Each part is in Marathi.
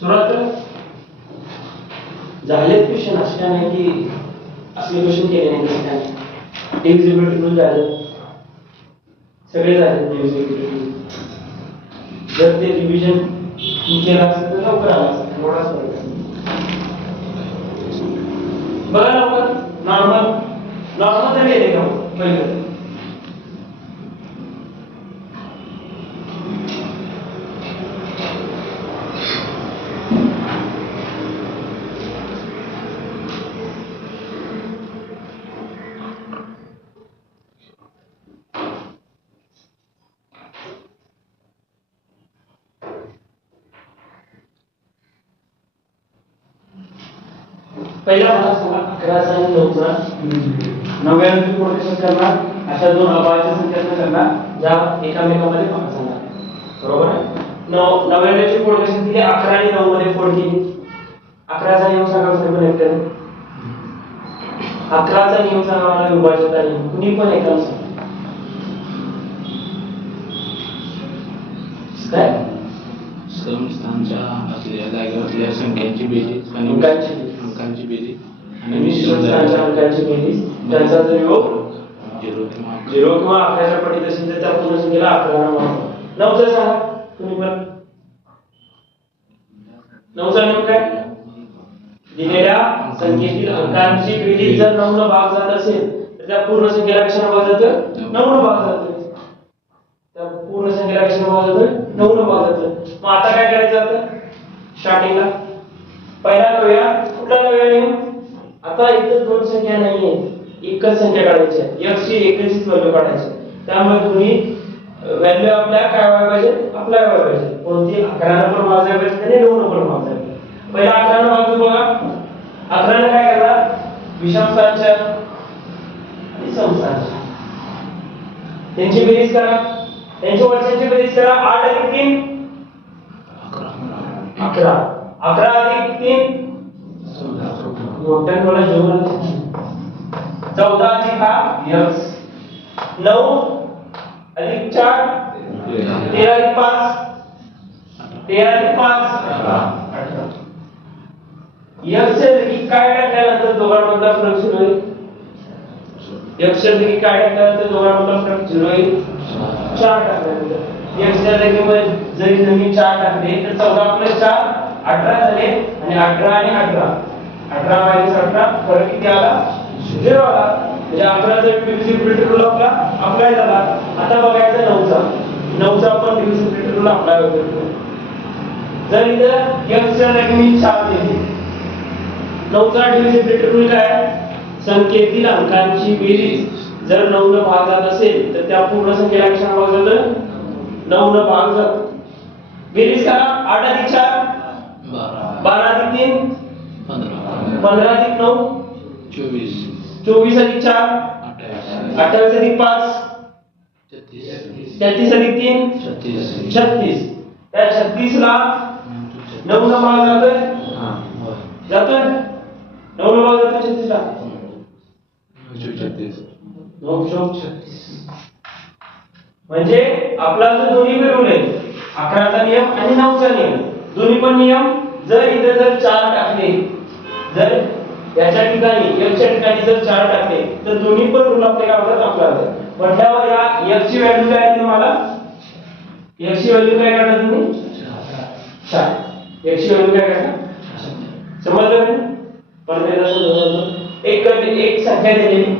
सुरुवात झालेत क्वेश्चन असे काय नाही की असले क्वेश्चन केले नाही तसे काय डिव्हिजिबिलिटी रूल झालं सगळे झाले डिव्हिजिबिलिटी जर ते रिव्हिजन केलं असेल तर लवकर आला असेल थोडाच फरक आहे बघा लवकर नॉर्मल तरी येते का पहिलं पहिला भाग सांगा 11 आणि 9चा 99 कोटेशन करणार अशा दोन अभाज्य संख्या करणार ज्या एकामेकांमध्ये भागायला बरोबर आहे 99 ची कोटेशन दिली 11 आणि 9 मध्ये फोड केली 11 चा नियम सांगा कसं कनेक्ट करेल 11 चा नियम सांगा मला विभाजित आणि कुणी पण एकम सांगा काय समस्थानच्या असलेल्या जागेवरल्या संख्यांची बेरीज आणि अंकांची बेरीज आणि मिश्र स्थानाच्या अंकांची बेरीज त्यांचा जर योग 0 किंवा 11 च्या पटीत असेल तर त्या पूर्ण संख्येला 11 ने भाग 9 चा सांगा तुम्ही पण 9 चा नियम काय दिलेल्या संख्येतील अंकांची बेरीज जर 9 ने भाग जात असेल तर त्या पूर्ण संख्येला कशाने भाग जातं 9 ने भाग जातं त्या पूर्ण संख्येला कशाने भाग जातं 9 ने भाग जातं मग आता काय करायचं आता स्टार्टिंगला पहिला करूया कुठला करूया नियम आता इथं दोन संख्या नाहीये एकच संख्या काढायची आहे x ची एकच व्हॅल्यू काढायची त्यामुळे तुम्ही व्हॅल्यू आपल्या काय व्हायला पाहिजे अप्लाय व्हायला पाहिजे कोणती 11 नंबर भाग जायला पाहिजे आणि 9 नंबर भाग जायला पाहिजे पहिला 11 नं भाग बघा 11 ने काय करणार विषम स्थानच्या आणि समस्थानच्या त्यांची बेरीज करा त्यांच्या वरच्यांची बेरीज करा 8 अधिक 3 11 11 अधिक 3 मोठ्या बोला जेवण 14 अधिक हा x 9 अधिक 4 13 अधिक 5 13 अधिक 5 18 x चे काय टाकल्यानंतर दोघांमधला फरक सुरू होईल x चे काय टाकल्यानंतर दोघांमधला फरक 0 होईल 4 टाकल्यानंतर x च्या जागेवर जरी तुम्ही 4 टाकले तर 14 + 4 18 झाले आणि 18 आणि 18 18 - 18 फरक किती आला 0 आला म्हणजे 11 चा डिव्हिजिबिलिटी रूल आपला अप्लाय झाला आता बघायचं 9 चा आपण डिव्हिजिबिलिटी रूल अप्लाय करतो जर इथं x च्या जागी मी 4 दिली 9 चा डिव्हिजिबिलिटी रूल काय संख्येतील अंकांची बेरीज जर 9 ने भाग जात असेल तर त्या पूर्ण संख्येला कशाने भाग जातं 9 ने भाग जातं बेरीज करा 8 अधिक 4 12 अधिक 3 15 अधिक 9 24 24 अधिक 4 28 अधिक 5 33 अधिक 3 36 त्या 36 ला 9 ने भाग जातोय जातोय 9 ने भाग जातोय 36 ला 9 36 म्हणजे आपला जो दोन्ही रूल आहे 11 चा नियम आणि 9 चा नियम दोन्ही पण नियम जर इथे जर 4 टाकले जर याच्या ठिकाणी x च्या ठिकाणी जर 4 टाकले तर दोन्ही पण रूल आपले काय होतात आपल्याला म्हटल्यावर या x ची व्हॅल्यू काय आहे तुम्हाला x ची व्हॅल्यू काय काढणार तुम्ही 4 x ची व्हॅल्यू काय काढणार समजलं का परत एकदा समजलं एक संख्या दिलेली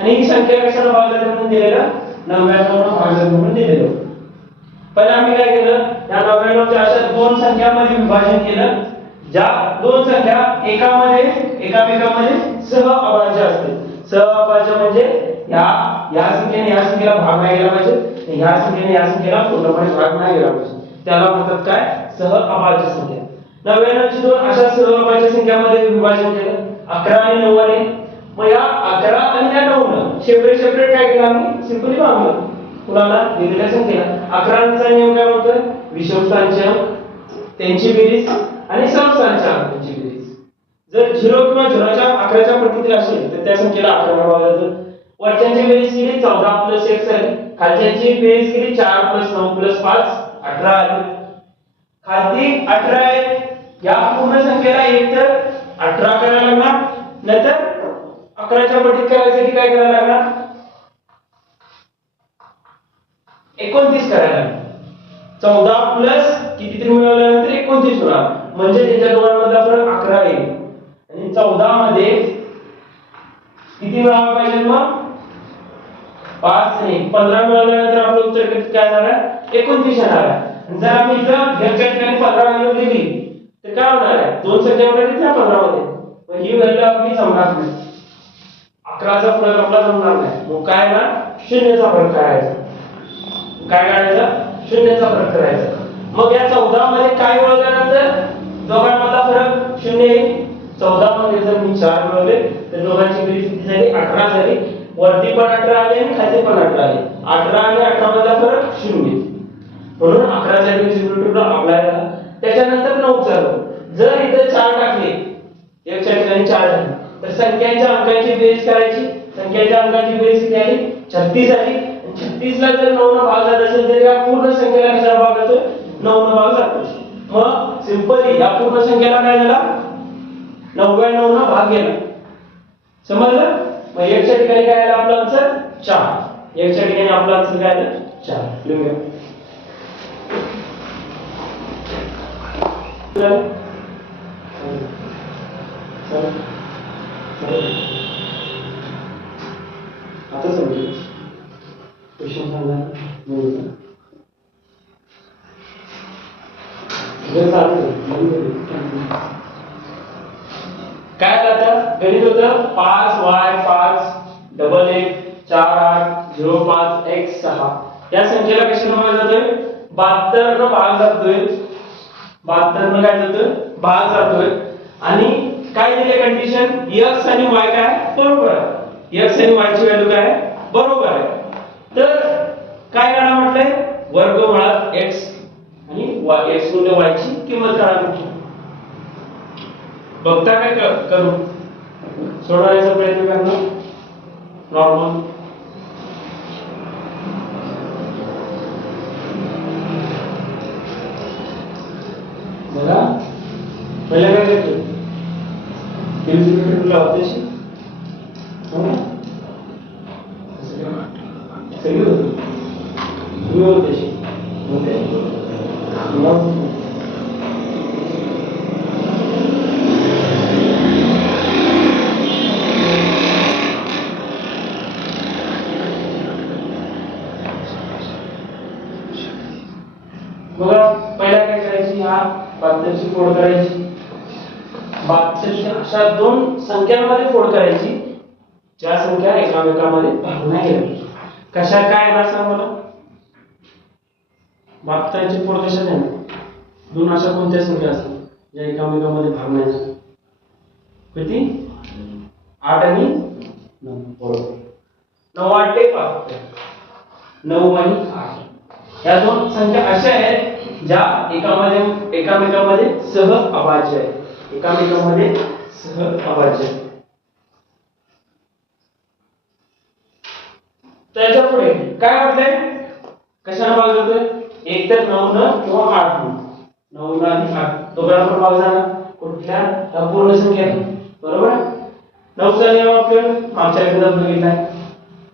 आणि ही संख्या कशाला भाग जाते म्हणून दिलेलं 99 ला भाग जाते म्हणून दिलेलं पहिला आम्ही काय केलं या 99 च्या अशा दोन संख्यांमध्ये विभाजन केलं ज्या दोन संख्या एकामेकांमध्ये सह अभाज्य असते सह अभाज्य म्हणजे या संख्येने या संख्येला भाग नाही गेला पाहिजे या संख्येने या संख्येला पूर्णपणे भाग नाही गेला पाहिजे त्याला म्हणतात काय सह अभाज्य संख्या 99 ची दोन अशा सह अभाज्य संख्यांमध्ये विभाजन केलं 11 आणि 9 ने मग या 11 आणि या 9 ने सेपरेट काय केलं आम्ही सिंपली भागलं कुणाला दिलेल्या संख्येला 11 चा नियम काय म्हणतोय विषम स्थानचे त्यांची बेरीज आणि समस्थानच्या अंकांची बेरीज जर 0 किंवा 0 च्या 11 च्या पटीतील असेल तर त्या संख्येला 11 ने भाग जातो वरच्यांची बेरीज केली 14 + 1 आहे खालच्यांची बेरीज केली 4 + 9 + 5 18 आली खालती 18 आहे या पूर्ण संख्येला एक तर 18 करायला लागणार, नाहीतर 11च्या पटीत करायसाठी काय करायला लागणार, 29 करायला लागणार. 14 प्लस कितीतरी मिळवल्यानंतर 29 होणार, म्हणजे त्यांच्या दोघांमधला फरक 11 येईल. आणि 14 मध्ये किती मिळायला पाहिजे मग, 5 नाही 15 मिळवल्यानंतर आपलं उत्तर काय झालं, 29 येणार आहे. जर आपण इथं या ठिकाणी 15 व्हॅल्यू दिली तर काय होणार आहे, दोन संख्या उरल्या त्या 15 मध्ये, पण ही व्हॅल्यू आपली जमणार नाही, 11चा फरक आपला जमणार नाही. मग काय ना, शून्याचा फरक करायचा. काय काढायचा, शून्याचा फरक करायचा. मग या 14 मध्ये काय मिळवल्यानंतर दोघांमधला फरक 0 येईल. 14 मध्ये जर मी 4 मिळवले तर दोघांची बेरीज किती झाली, 18 झाली. वरती पण 18 आले आणि खाली पण 18 आले. 18 आणि 18 मधला फरक 0, म्हणून 11 साठी डिस्ट्रीब्युटिव्ह अप्लाय झाला. त्याच्यानंतर 9 चालू. जर इथे 4 टाकले, एकच्या ठिकाणी 4 झाले, तर संख्यांच्या अंकांची बेरीज करायची. संख्यांच्या अंकांची बेरीज किती आली, 36 आली. 36 ला जर 9 ने भाग जात असेल तर या पूर्ण संख्येला कशाला भाग जातो, 9 ने भाग जातो. मग सिंपली या पूर्ण संख्येला काय झाला, 99 ने भाग गेला. समजलं. मग एकच्या ठिकाणी काय आलं आपलं आन्सर, 4. एकच्या ठिकाणी आपलं आन्सर काय आलं, 4. लिहूया. आता समजलं क्वेश्चन सांगा. काय आता गणित होतं 5y5 डबल 1 4 8 0 5 x 6. या संख्येला कशाने भाग जातोय, 72 न भाग जातोय. 72 न काय जातोय, भाग जातोय. आणि काय दिले कंडिशन, x आणि y काय बरोबर आहे. x आणि y ची व्हॅल्यू काय बरोबर आहे. तर काय काढा म्हटलंय, वर्गमुळात x आणि x गुणिले y ची किंमत काढा म्हटलं. बघता काय करू, सोडवायचा प्रयत्न करणार. नॉर्मल बघा, पहिला काय करतो, कॅल्क्युलेटर लावतेशी सगळी होती होतेशी होते. बघा पहिला काय करायची, हा 72 ची फोड करायची. 72 अशा दोन संख्यांमध्ये फोड करायची ज्या संख्या एकामेकांमध्ये भाग नाही गेल्या. कशा काय येणार सांग मला, 72 ची फोड कशा येणार, दोन अशा कोणत्या संख्या असतात ज्या एकामेकांमध्ये भाग नाही झाल्या. किती, 8 आणि 9. बरोबर, 9 8 72. 9 आणि 8 या दोन संख्या अशा आहेत ज्या एकामेकांमध्ये सह अभाज्य आहेत. एकामेकांमध्ये सह अभाज्य आहेत. त्याच्या पुढे काय म्हटलंय, कशाने भाग जातोय, एक तर 9 न किंवा 8 न. 9 आणि 8 दोघांना पण भाग झाला कुठल्या, पूर्ण संख्या. बरोबर, 9 चा नियम आपण मागच्या एकदा बघितलाय.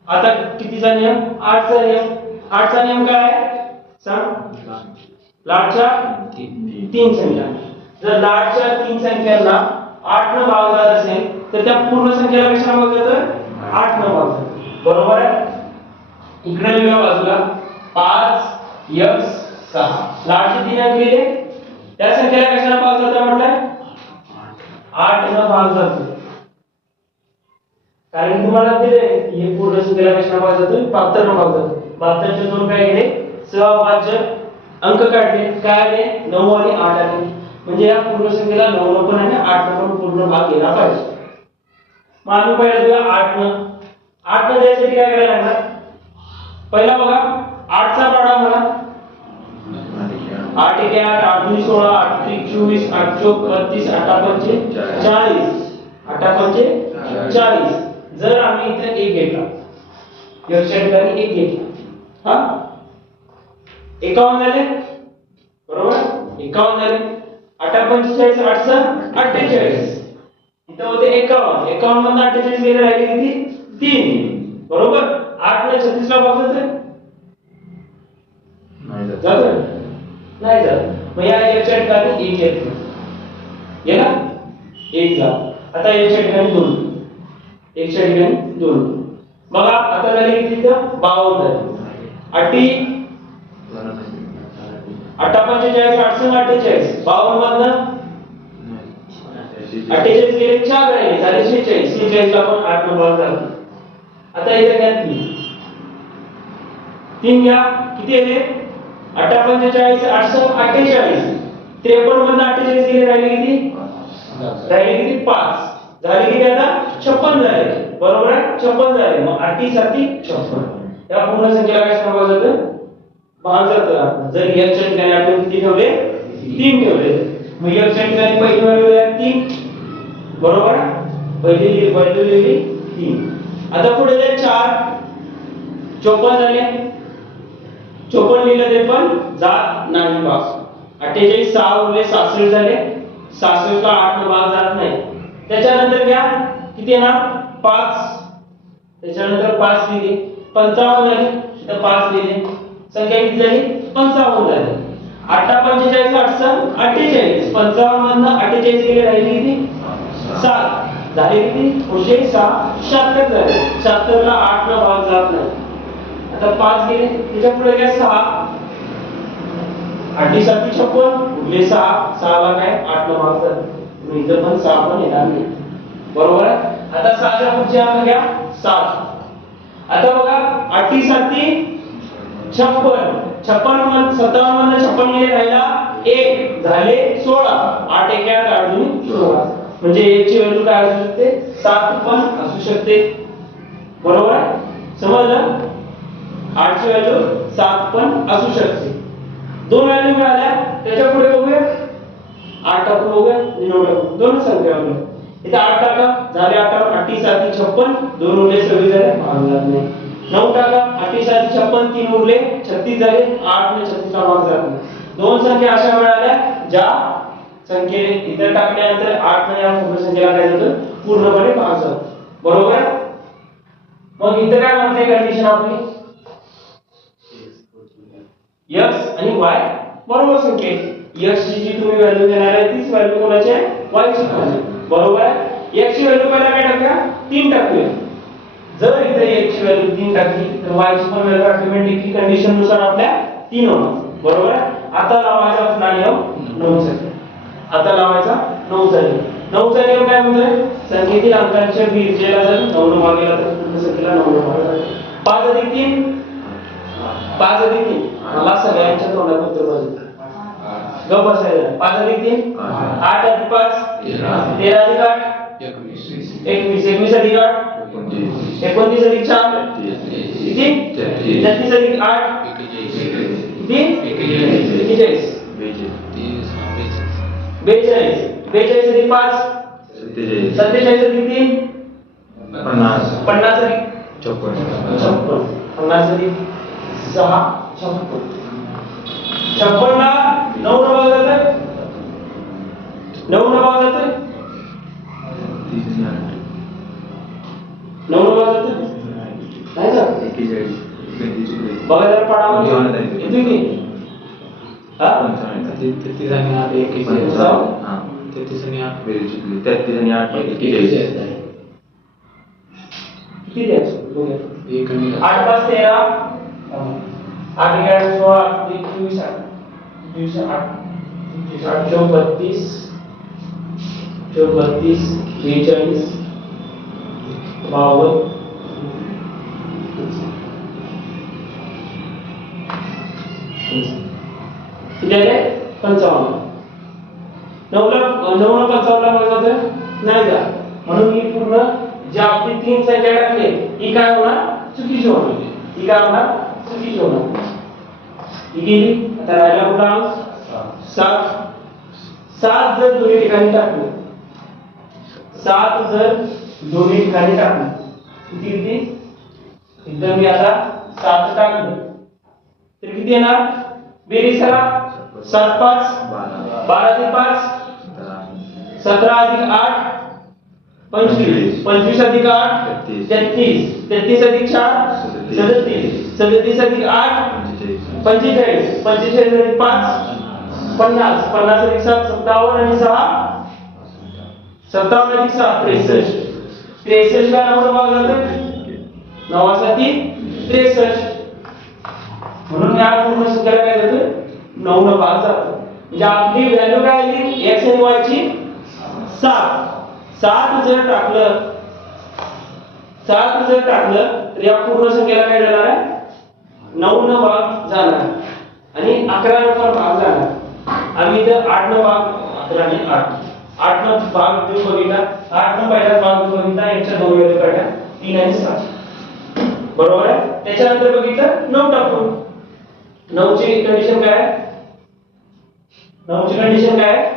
आता कितीचा नियम, 8 चा नियम. 8 चा नियम काय आहे सांग, लाटच्या 3 संख्या. जर लाटच्या 3 संख्यांना 8 न भाग जात असेल तर त्या पूर्ण संख्येला कशाने भाग जातोय, 8 न भाग जातो. बरोबर आहे. इकडे लिहूया बाजूला 5x6. लाटचे 3 अंक लिहिले, त्या संख्येला कशाने भाग जातो म्हटलं, 8 न भाग जातो. कारण तुम्हाला दिले हे पूर्ण संख्येला कशाने भाग जातो, 72 न भाग जातो. 72 चे दोन काय गेले, सहअभाज्य अंक काढले. काय आले, 9 आणि 8 आले. म्हणजे या पूर्ण संख्येला 9 न पण आणि 8 न पण पूर्ण भाग गेला पाहिजे. मग आम्ही पहिला घेऊया 8 न. 8 न द्यायसाठी काय करायला लागणार, पहिला बघा 8 चा पाडा मला, 8 1 8 8 2 16 8 3 24 8 4 32 8 5 40 8 5 40. जर आम्ही इथे 1 घेतला, याच्या ठिकाणी 1 घेतला, हा 51 झाले. बरोबर, 51 झाले. 8 45 8 6 48 इथं होते 51 51 मधून 48 गेले राहिले किती 3 बरोबर 8 ने 36 ला भाग जाते जातं नाही जात मग या एकच्या ठिकाणी 1 येतो गेला 1 जा आता एकच्या ठिकाणी 2 एकच्या ठिकाणी 2 बघा आता झाले किती इथं 52 झाले 8 45 8 48 52 मधनं 48 गेले 4 राहिले झाले 46 46 ला पण 8 न भाग झाला आता इथे घ्या 3 घ्या किती आले 8 45 8 48 53 मधनं 48 गेले राहिले किती 5 झाले किती आता 56 झाले बरोबर आहे 56 झाले मग 8 7 56 या पूर्ण संख्येला काय सांगावं जातं भाग जातं जर याच्या ठिकाणी आपण किती ठेवले 3 ठेवले मग याच्या ठिकाणी पहिली व्हॅल्यू आहे 3 बरोबर पहिली व्हॅल्यू लिहिली 3 आता पुढे जाईल 4 54 झाले 54 लिहिलं ते पण जात नाही भाग 48 6 उरले 66 झाले 66 ला 8 न भाग जात नाही त्याच्यानंतर घ्या किती येणार 5 त्याच्यानंतर 5 लिहिले 55 झाले इथं 5 लिहिले संख्या किती झाली 55 झाली 8 45 8 48 55 मधनं 48 गेले राहिले किती 7 झाले किती पुढचे 6 76 झाले 76 ला 8 न भाग जात नाही आता 5 गेले त्याच्या पुढे घ्या 6 8 7 56 उरले 6 6 ला काय 8 न भाग जात मग इथं पण 6 पण येणार नाही बरोबर आहे आता 6 च्या पुढचे अंक घ्या 7 आता बघा 8 7 56 56 मधून 57 मधून 56 गेले राहिला 1 झाले 16 8 1 8 अजून 16 म्हणजे 1 ची व्हॅल्यू काय असू शकते 7 पण असू शकते बरोबर आहे समजलं 8 ची व्हॅल्यू 7 पण असू शकते दोन व्हॅल्यू मिळाल्या त्याच्या पुढे बघूया 8 टाकून बघूया 9 टाकून दोन संख्या आल्या इथे 8 टाका झाले 8 8 7 56 2 उरले 26 झाले भाग जात नाही 9 टाका 8 7 56 3 उरले 36 झाले 8 ने 36 ला भाग जात नाही दोन संख्या अशा मिळाल्या ज्या संख्येने इतर टाकल्यानंतर 8 ने या पूर्ण संख्येला काय जातं पूर्णपणे भाग जातो बरोबर आहे मग इथे काय म्हणते कंडिशन आपली x आणि y बरोबर संख्या x ची जी तुम्ही व्हॅल्यू देणार आहे तीच व्हॅल्यू कोणाची आहे y ची बरोबर आहे x ची व्हॅल्यू पहिला काय टाकूया 3 टाकूया जर इथे x ची व्हॅल्यू 3 टाकली तर y ची पण व्हॅल्यू ऑटोमॅटिकली कंडिशन नुसार आपल्या 3 होणार बरोबर आहे आता लावायचा आपला नियम 9 साठी आता लावायचा 9 चा नियम 9 चा नियम काय म्हणतोय संख्येतील अंकांच्या बेरजेला जर 9 न भाग गेला तर पूर्ण संख्येला 9 न भाग जाईल 5 अधिक 3 5 अधिक 3 मला सगळ्यांच्या तोंडात उत्तर पाहिजे गप बसायला 5 अधिक 3 8 अधिक 5 13 अधिक 8 21 21 अधिक 8 29 अधिक 4 किती 33 अधिक 8 किती 41 42 42 अधिक 5 47 अधिक 3 50 अधिक 56 50 अधिक 6 56 ला 9 न भाग जातोय 9 न भाग जातोय 9 न भाग जातोय नाही जात 41 बघा जरा पाडामध्ये येतोय की हा 33 आणि 8 41 हां 33 आणि 8 33 आणि 8 41 किती द्यायचं बघूया 1 आणि 8 5 13 8 11 16 21 8 8 32 42 42 52 किती आले 55 9 ला 55 ला बघा जातं नाही जा म्हणून ही पूर्ण जी आपली 3 संख्या टाकली ही काय होणार चुकीची होणार ही काय होणार चुकीची होणार ही गेली आता राहिला कुठला अंक 7 जर दोन्ही ठिकाणी टाकलं 7 जर दोन्ही ठिकाणी टाकलं किती किती एकदम मी आता 7 टाकलं तर किती येणार बेरीज करा 7 5 12 अधिक 5 17 अधिक 8 25 25 अधिक 8 33 33 अधिक 4 37 37 अधिक 8 45 45 अधिक 5 50 50 अधिक 7 57 आणि 6 57 अधिक 7 63 63 का नंबर भाग जातो 9 7 63 म्हणून या पूर्ण संख्येला काय जातं 9 न भाग जातो म्हणजे आपली व्हॅल्यू काय आली x आणि y ची 7 7 जर टाकलं तर या पूर्ण संख्येला काय जाणार आहे 9 न भाग जाणार आणि 11 न भाग जाणार आम्ही इथं 8 न भाग 11 आणि 8 न भाग देऊ बघितला 8 न पहिला भाग देऊ बघितला याच्या दोन व्हॅल्यू काढल्या 3 आणि 7 बरोबर आहे त्याच्यानंतर बघितलं 9 टाकून 9 ची कंडिशन काय आहे 9 ची कंडिशन काय आहे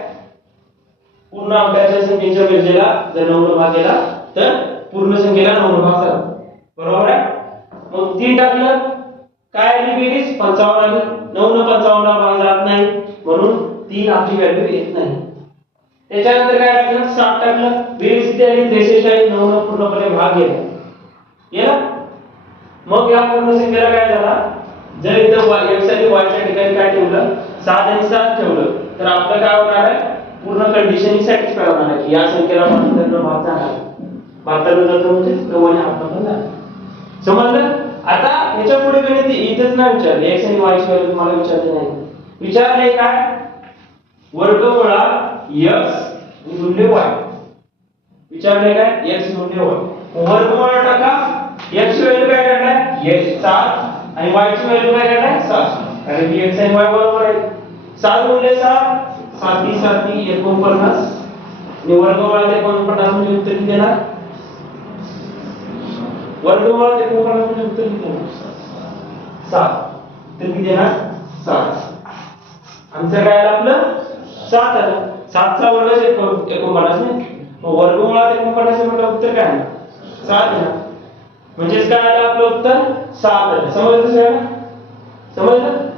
पूर्ण अंकाच्या संख्येच्या बेरजेला जर 9 न भाग केला तर पूर्ण संख्येला 9 न भाग जातो बरोबर आहे मग 3 टाकलं काय आली बेरीज 55 आली 9 न 55 ला भाग जात नाही म्हणून 3 आपली व्हॅल्यू येत नाही त्याच्यानंतर काय टाकलं 7 टाकलं बेरीज किती आली 63 आली 9 न पूर्णपणे भाग गेला मग या पूर्ण संख्येला काय झाला जर इथं x आणि y च्या ठिकाणी काय ठेवलं 7 आणि 7 ठेवलं तर आपलं काय होणार आहे पूर्ण कंडिशन सॅटिस्फाय होणार आहे की या संख्येला 72 न भाग जाणार 72 जातो म्हणजे 9 आणि 8 पण जाणार समजलं आता याच्या पुढे गणित इथेच ना विचारले x आणि y ची व्हॅल्यू तुम्हाला विचारले नाही विचारले काय वर्गमुळात x गुणिले y विचारले काय x गुणिले y वर्गमुळात टाका x ची व्हॅल्यू काय काढलाय x 7 आणि y ची व्हॅल्यू काय काढलाय 7 कारण की x आणि y बरोबर आहे 7 गुणिले 7 7 7 49 आणि वर्गमुळात 49 म्हणजे उत्तर किती देणार वर्गमुळात 49 म्हणजे उत्तर किती देणार 7 तर किती देणार 7 आन्सर काय आलं आपलं 7 आलं 7 चा वर्ग 49 नाही मग वर्गमुळात 49 म्हणजे उत्तर काय आहे 7 देणार म्हणजेच काय आलं आपलं उत्तर 7 आलं समजलं सगळ्यांना समजलं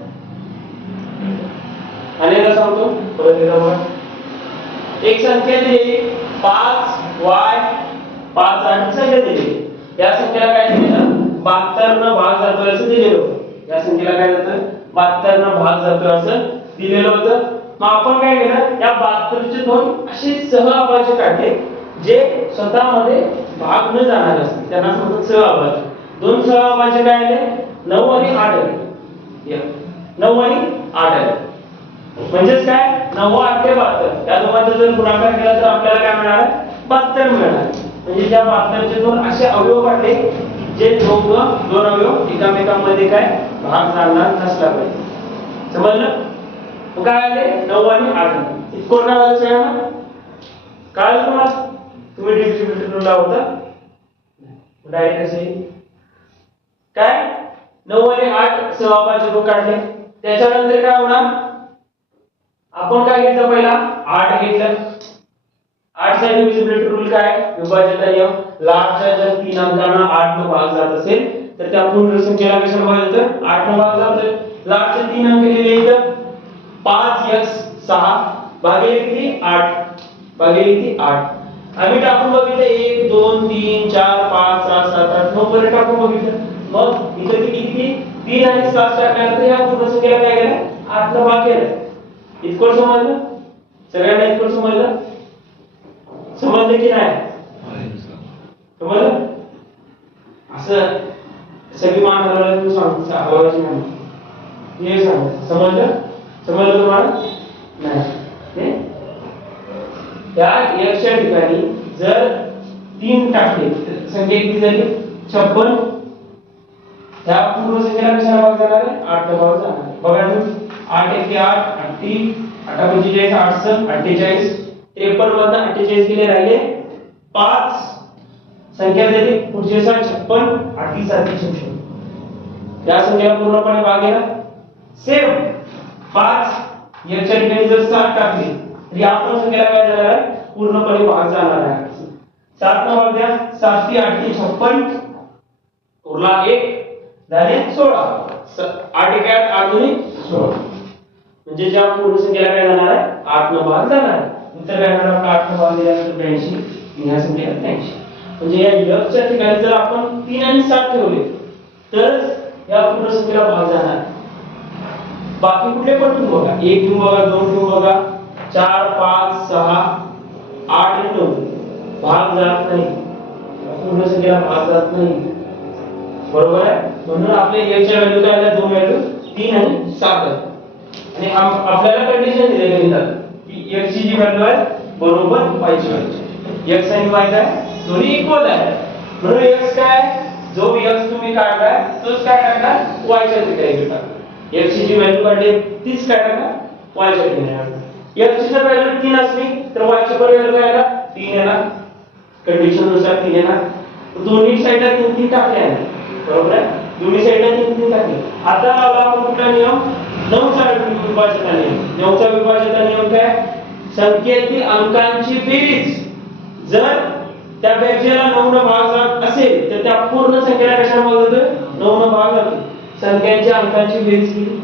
आणि आता सांगतो परत एकदा बघा एक संख्या दिली 5 y 5 आणि संख्या दिली या संख्येला काय दिलेलं 72 न भाग जातोय असं दिलेलं होतं या संख्येला काय जातं 72 न भाग जातोय असं दिलेलं होतं मग आपण काय केलं या 72 चे दोन असे सहअभाज्य काढले जे स्वतःमध्ये भाग न जाणारे असतात त्यांना म्हणतात सहअभाज्य दोन सहअभाज्य काय आले 9 आणि 8 आले 9 आणि 8 आले म्हणजेच काय 9 8 ते 72 या दोघांचा जर गुणाकार केला तर आपल्याला काय मिळणार आहे 72 मिळणार म्हणजे त्या 72 चे दोन असे अवयव काढले जे दोन अवयव एकामेकांमध्ये काय भाग जाणार नसला पाहिजे समजलं काय आले 9 आणि 8 कोणता झालं सगळ्यांना काय तुम्हाला तुम्ही डिस्ट्रीब्युटर लावता डायरेक्ट असे काय 9 आणि 8 सहअभाज्य दोन काढले त्याच्यानंतर काय होणार आपण काय घेतलं पहिला 8 घेतलं 8 चा डिव्हिजिबिलिटी रूल काय विभाज्यता नियम लाटच्या जर 3 अंकांना 8 न भाग जात असेल तर त्या पूर्ण संख्येला कशाने भाग जातं 8 न भाग जातं लाटचे 3 अंक लिहिले इथं 5x 6 भागिले किती 8 भागिले किती 8 आम्ही टाकून बघितलं 1 2 3 4 5 6 7 8 9 पर्यंत टाकून बघितलं मग इथं किती 3 आणि 7 टाकल्यानंतर या पूर्ण संख्येला काय केलं 8 न भाग केला इतकं समजलं सगळ्यांना इतकं समजलं की नाही समजलं असं सगळी मान हलवल्यावर तू सांगतो हलवायची नाही हे सांग समजलं तुम्हाला नाही या एक्सच्या ठिकाणी जर 3 टाकले तर संख्या किती झाली 56 त्या पूर्ण संख्येला कशाला भाग जाणार आहे 8 ला भाग जाणार आहे बघा तुम्ही 8 1 8 8 3 8 45 8 48 53 मधून 48 गेले राहिले 5 संख्या झाली पुढचे 56 8 7 56 या संख्येला पूर्णपणे भाग गेला सेम 5 याच्या ठिकाणी जर 7 टाकले तर या पण संख्येला काय जाणार आहे पूर्णपणे भाग जाणार आहे 7 ला भाग द्या 7 ती 8 ती 56 उरला 1 झाले 16 8 1 8 8 2 16 म्हणजे ज्या पूर्ण संख्येला काय जाणार आहे 8 न भाग जाणार आहे. उत्तर काय येणार आपला 8 न भाग दिल्यानंतर 82 ह्या संख्येला 83. म्हणजे या f च्या ठिकाणी जर आपण 3 आणि 7 ठेवले तरच या पूर्ण संख्येला भाग जाणार. बाकी कुठले पण तुम्ही बघा, 1 तुम्ही बघा, 2 तुम्ही बघा, 4 5 6 8 आणि 9 भाग जात नाही, पूर्ण संख्येला भाग जात नाही. बरोबर आहे. म्हणून आपले f च्या व्हॅल्यू काय आल्या, दोन व्हॅल्यू 3 आणि 7 आहेत. आणि आपल्याला कंडिशन दिली गणितात की x ची जी व्हॅल्यू आहे बरोबर y ची व्हॅल्यू, x आणि y काय दोन्ही इक्वल आहे. म्हणून x काय, जो x तुम्ही काढलाय तोच काय टाकणार y च्या ठिकाणी टाकणार. x ची जी व्हॅल्यू काढली तीच काय टाकणार y च्या ठिकाणी टाकणार. x ची जर व्हॅल्यू 3 असली तर y ची पण व्हॅल्यू काय येणार 3 येणार. कंडिशन नुसार 3 येणार. दोन्ही साइडला 3 3 टाकले आहे. बरोबर आहे. दोन्ही साइडला 3 3 टाकले. आता लावला आपण कुठला नियम, 9 चा विभाजक नियम. 9 चा विभाजक नियम काय, संख्येतील अंकांची बेरीज जर त्या बेरजेला 9 न भाग जात असेल तर त्या पूर्ण संख्येला कशाने भाग जातो 9 न भाग जातो. संख्यांच्या अंकांची बेरीज केली,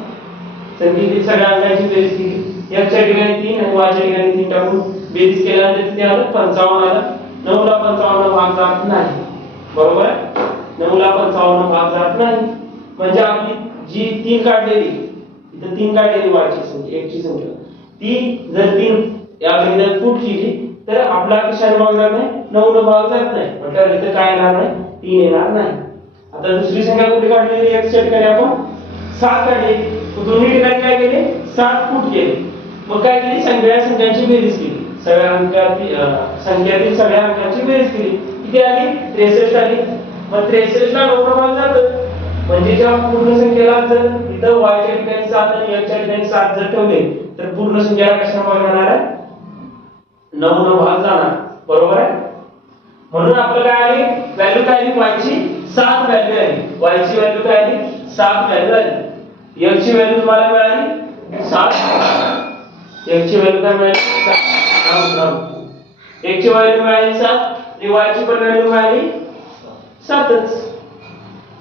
संख्येतील सगळ्या अंकांची बेरीज केली, x च्या ठिकाणी 3 आणि y च्या ठिकाणी 3 टाकून बेरीज केल्यानंतर किती आलं 55 आलं. 9 ला 55 भाग जात नाही. बरोबर आहे. 9 ला 55 भाग जात नाही. म्हणजे आपली जी 3 काढलेली इथं 3 काढलेली y ची संख्या, x ची संख्या, ती जर 3 या गणितात फूट केली तर आपला कशाने भाग जात नाही 9 न भाग जात नाही. म्हटल्यावर इथं काय येणार नाही 3 येणार नाही. आता दुसरी संख्या कुठे काढलेली, x च्या ठिकाणी आपण 7 काढली. दोन्ही ठिकाणी काय केले 7 फूट केले. मग काय केली, सगळ्या संख्यांची बेरीज केली, सगळ्या अंकातील संख्यातील सगळ्या अंकांची बेरीज केली. किती आली 63 आली. मग 63 ला 9 न भाग जातो. म्हणजे जेव्हा पूर्ण संख्येला जर इथं y च्या ठिकाणी 7 आणि x च्या ठिकाणी 7 जर ठेवले तर पूर्ण संख्येला कशाने भाग जाणार आहे 9 न भाग जाणार. बरोबर आहे. म्हणून आपलं काय आली व्हॅल्यू, काय आली y ची 7 व्हॅल्यू आली. y ची व्हॅल्यू काय आली 7 व्हॅल्यू आली. x ची व्हॅल्यू तुम्हाला मिळाली 7. x ची व्हॅल्यू काय मिळाली 7. x ची व्हॅल्यू मिळाली 7 आणि y ची पण व्हॅल्यू मिळाली 7च.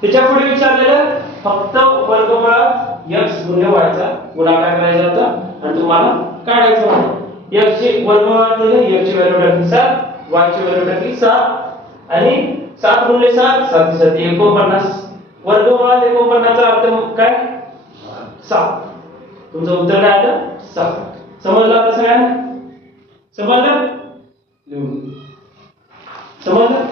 त्याच्या पुढे विचारलेलं फक्त वर्गमुळात x गुणिले y चा गुणाकार करायचा होता आणि तुम्हाला काढायचं होतं. x ची वर्गमुळात दिलं, x ची व्हॅल्यू टाकली 7, y ची व्हॅल्यू टाकली 7 आणि 7 गुणिले 7 7 7 49. वर्गमुळात 49 चा अर्थ काय 7. तुमचं उत्तर काय आलं 7. समजलं आता सगळ्यांना? समजलं? समजलं?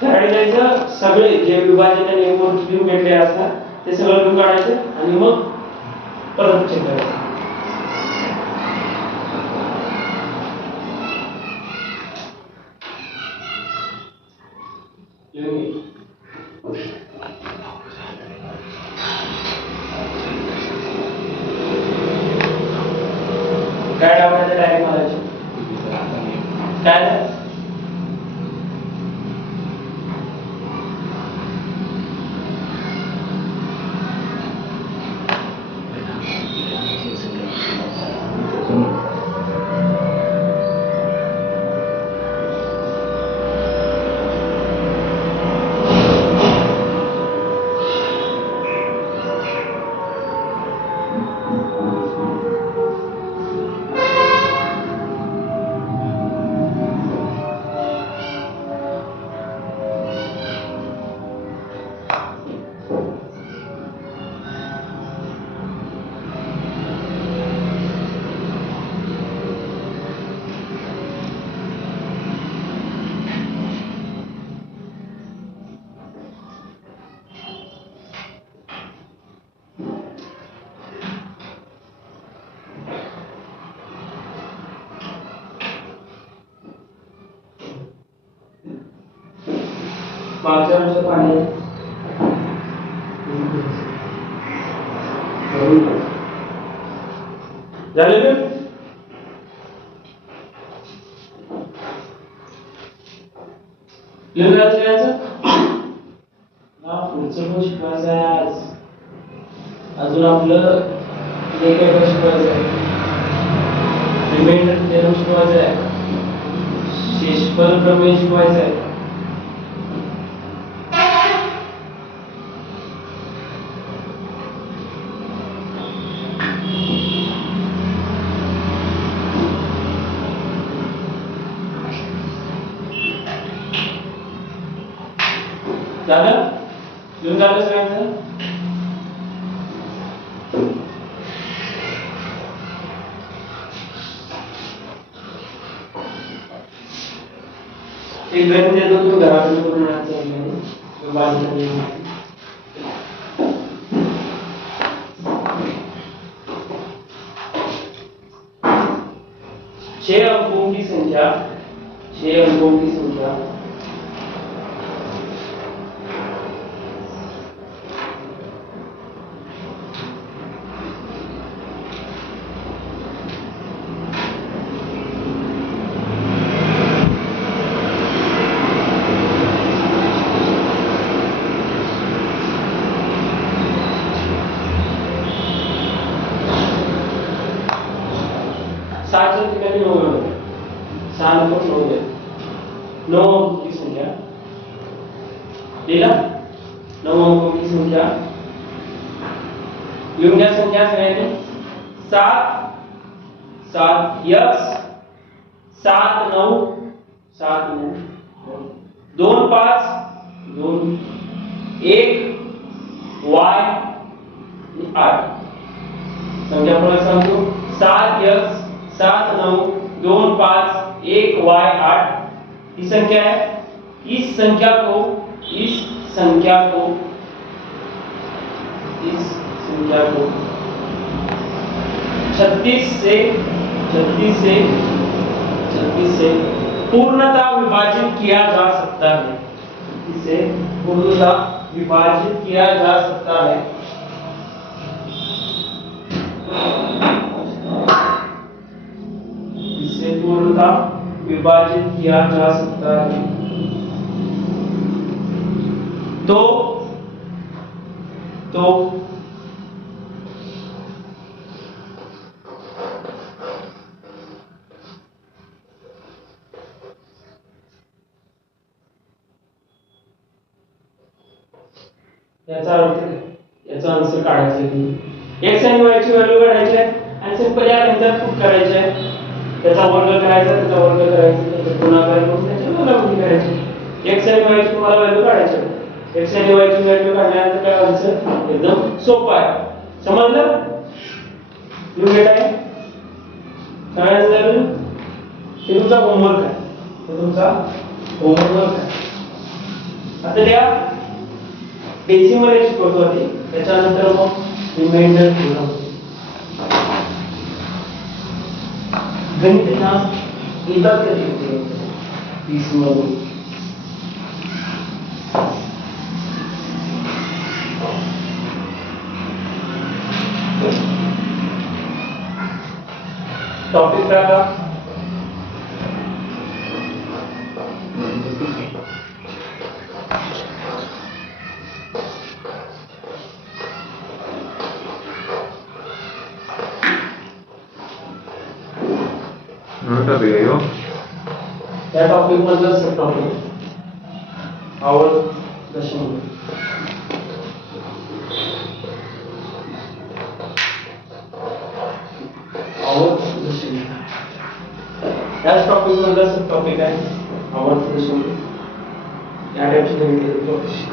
करायचं सगळे जे विभाजन आणि नियम लिहून घेतले असतात ते सगळं लिहून काढायचं आणि मग परत चेक करायचं. काय टाकायचं डायरेक्ट मारायचं काय मागच्या वर्षी पाणी झाले का? पुढचं पण शिकवायचं आहे आज. अजून आपलं जे काही पण शिकवायचं आहे, रिमाइंडर थेरम शिकवायचं आहे, शेषफल प्रमेय शिकवायचं आहे. झालं? लिहून झालं सगळ्यांचं? एक गणित देतो तुम्ही घराकडे करून आणायचं विभाजन. छह अंकों की संख्या, छह अंकों की संख्या सात ठिकाणी 9 आहे. 6 अंक 9 आहे. 9 अंकों की संख्या लिहिला. 9 अंकों की संख्या लिहून घ्या. संख्या सगळ्यांनी 7 7 x 7 9 7 9 2 5 2 1 y 8. संख्या पुन्हा सांगतो. 7 x 7 9 2 5 1 y 8. ये संख्या है. इस संख्या को 36 से पूर्णतः विभाजित किया जा सकता है. इसे पूर्णतः विभाजित किया जा सकता है. इसे पूर्णतः विभाजित किया जा सकता है. तो याचा अर्थ काय? याचा आन्सर काढायचा आहे. x आणि y ची व्हॅल्यू काढायची आहे आणि सिंपल या नंतर पुट करायचे आहे. त्याचा वर्ग करायचा, त्याचा वर्ग करायचा, त्याचा गुणाकार करून त्याची वजाबाकी करायची. x आणि y ची तुम्हाला व्हॅल्यू काढायची आहे. x आणि y ची व्हॅल्यू काढल्यानंतर काय आन्सर एकदम सोपं आहे. समजलं? यू गेट आहे? काय झालं? हे तुमचा होमवर्क आहे. हे तुमचा होमवर्क आहे. आता त्या डेसिमल शिकवतो आधी, त्याच्यानंतर मग रिमाइंडर ठेवला. गणित ना येतात कधी होते 20 मधून. टॉपिक काय का? या टॉपिक मधलं सब टॉपिक आवड दशमी. आवड दशमी याच टॉपिक मधलं सब टॉपिक आहे. आवड दशमी या टाइपचे गणित टॉपिक.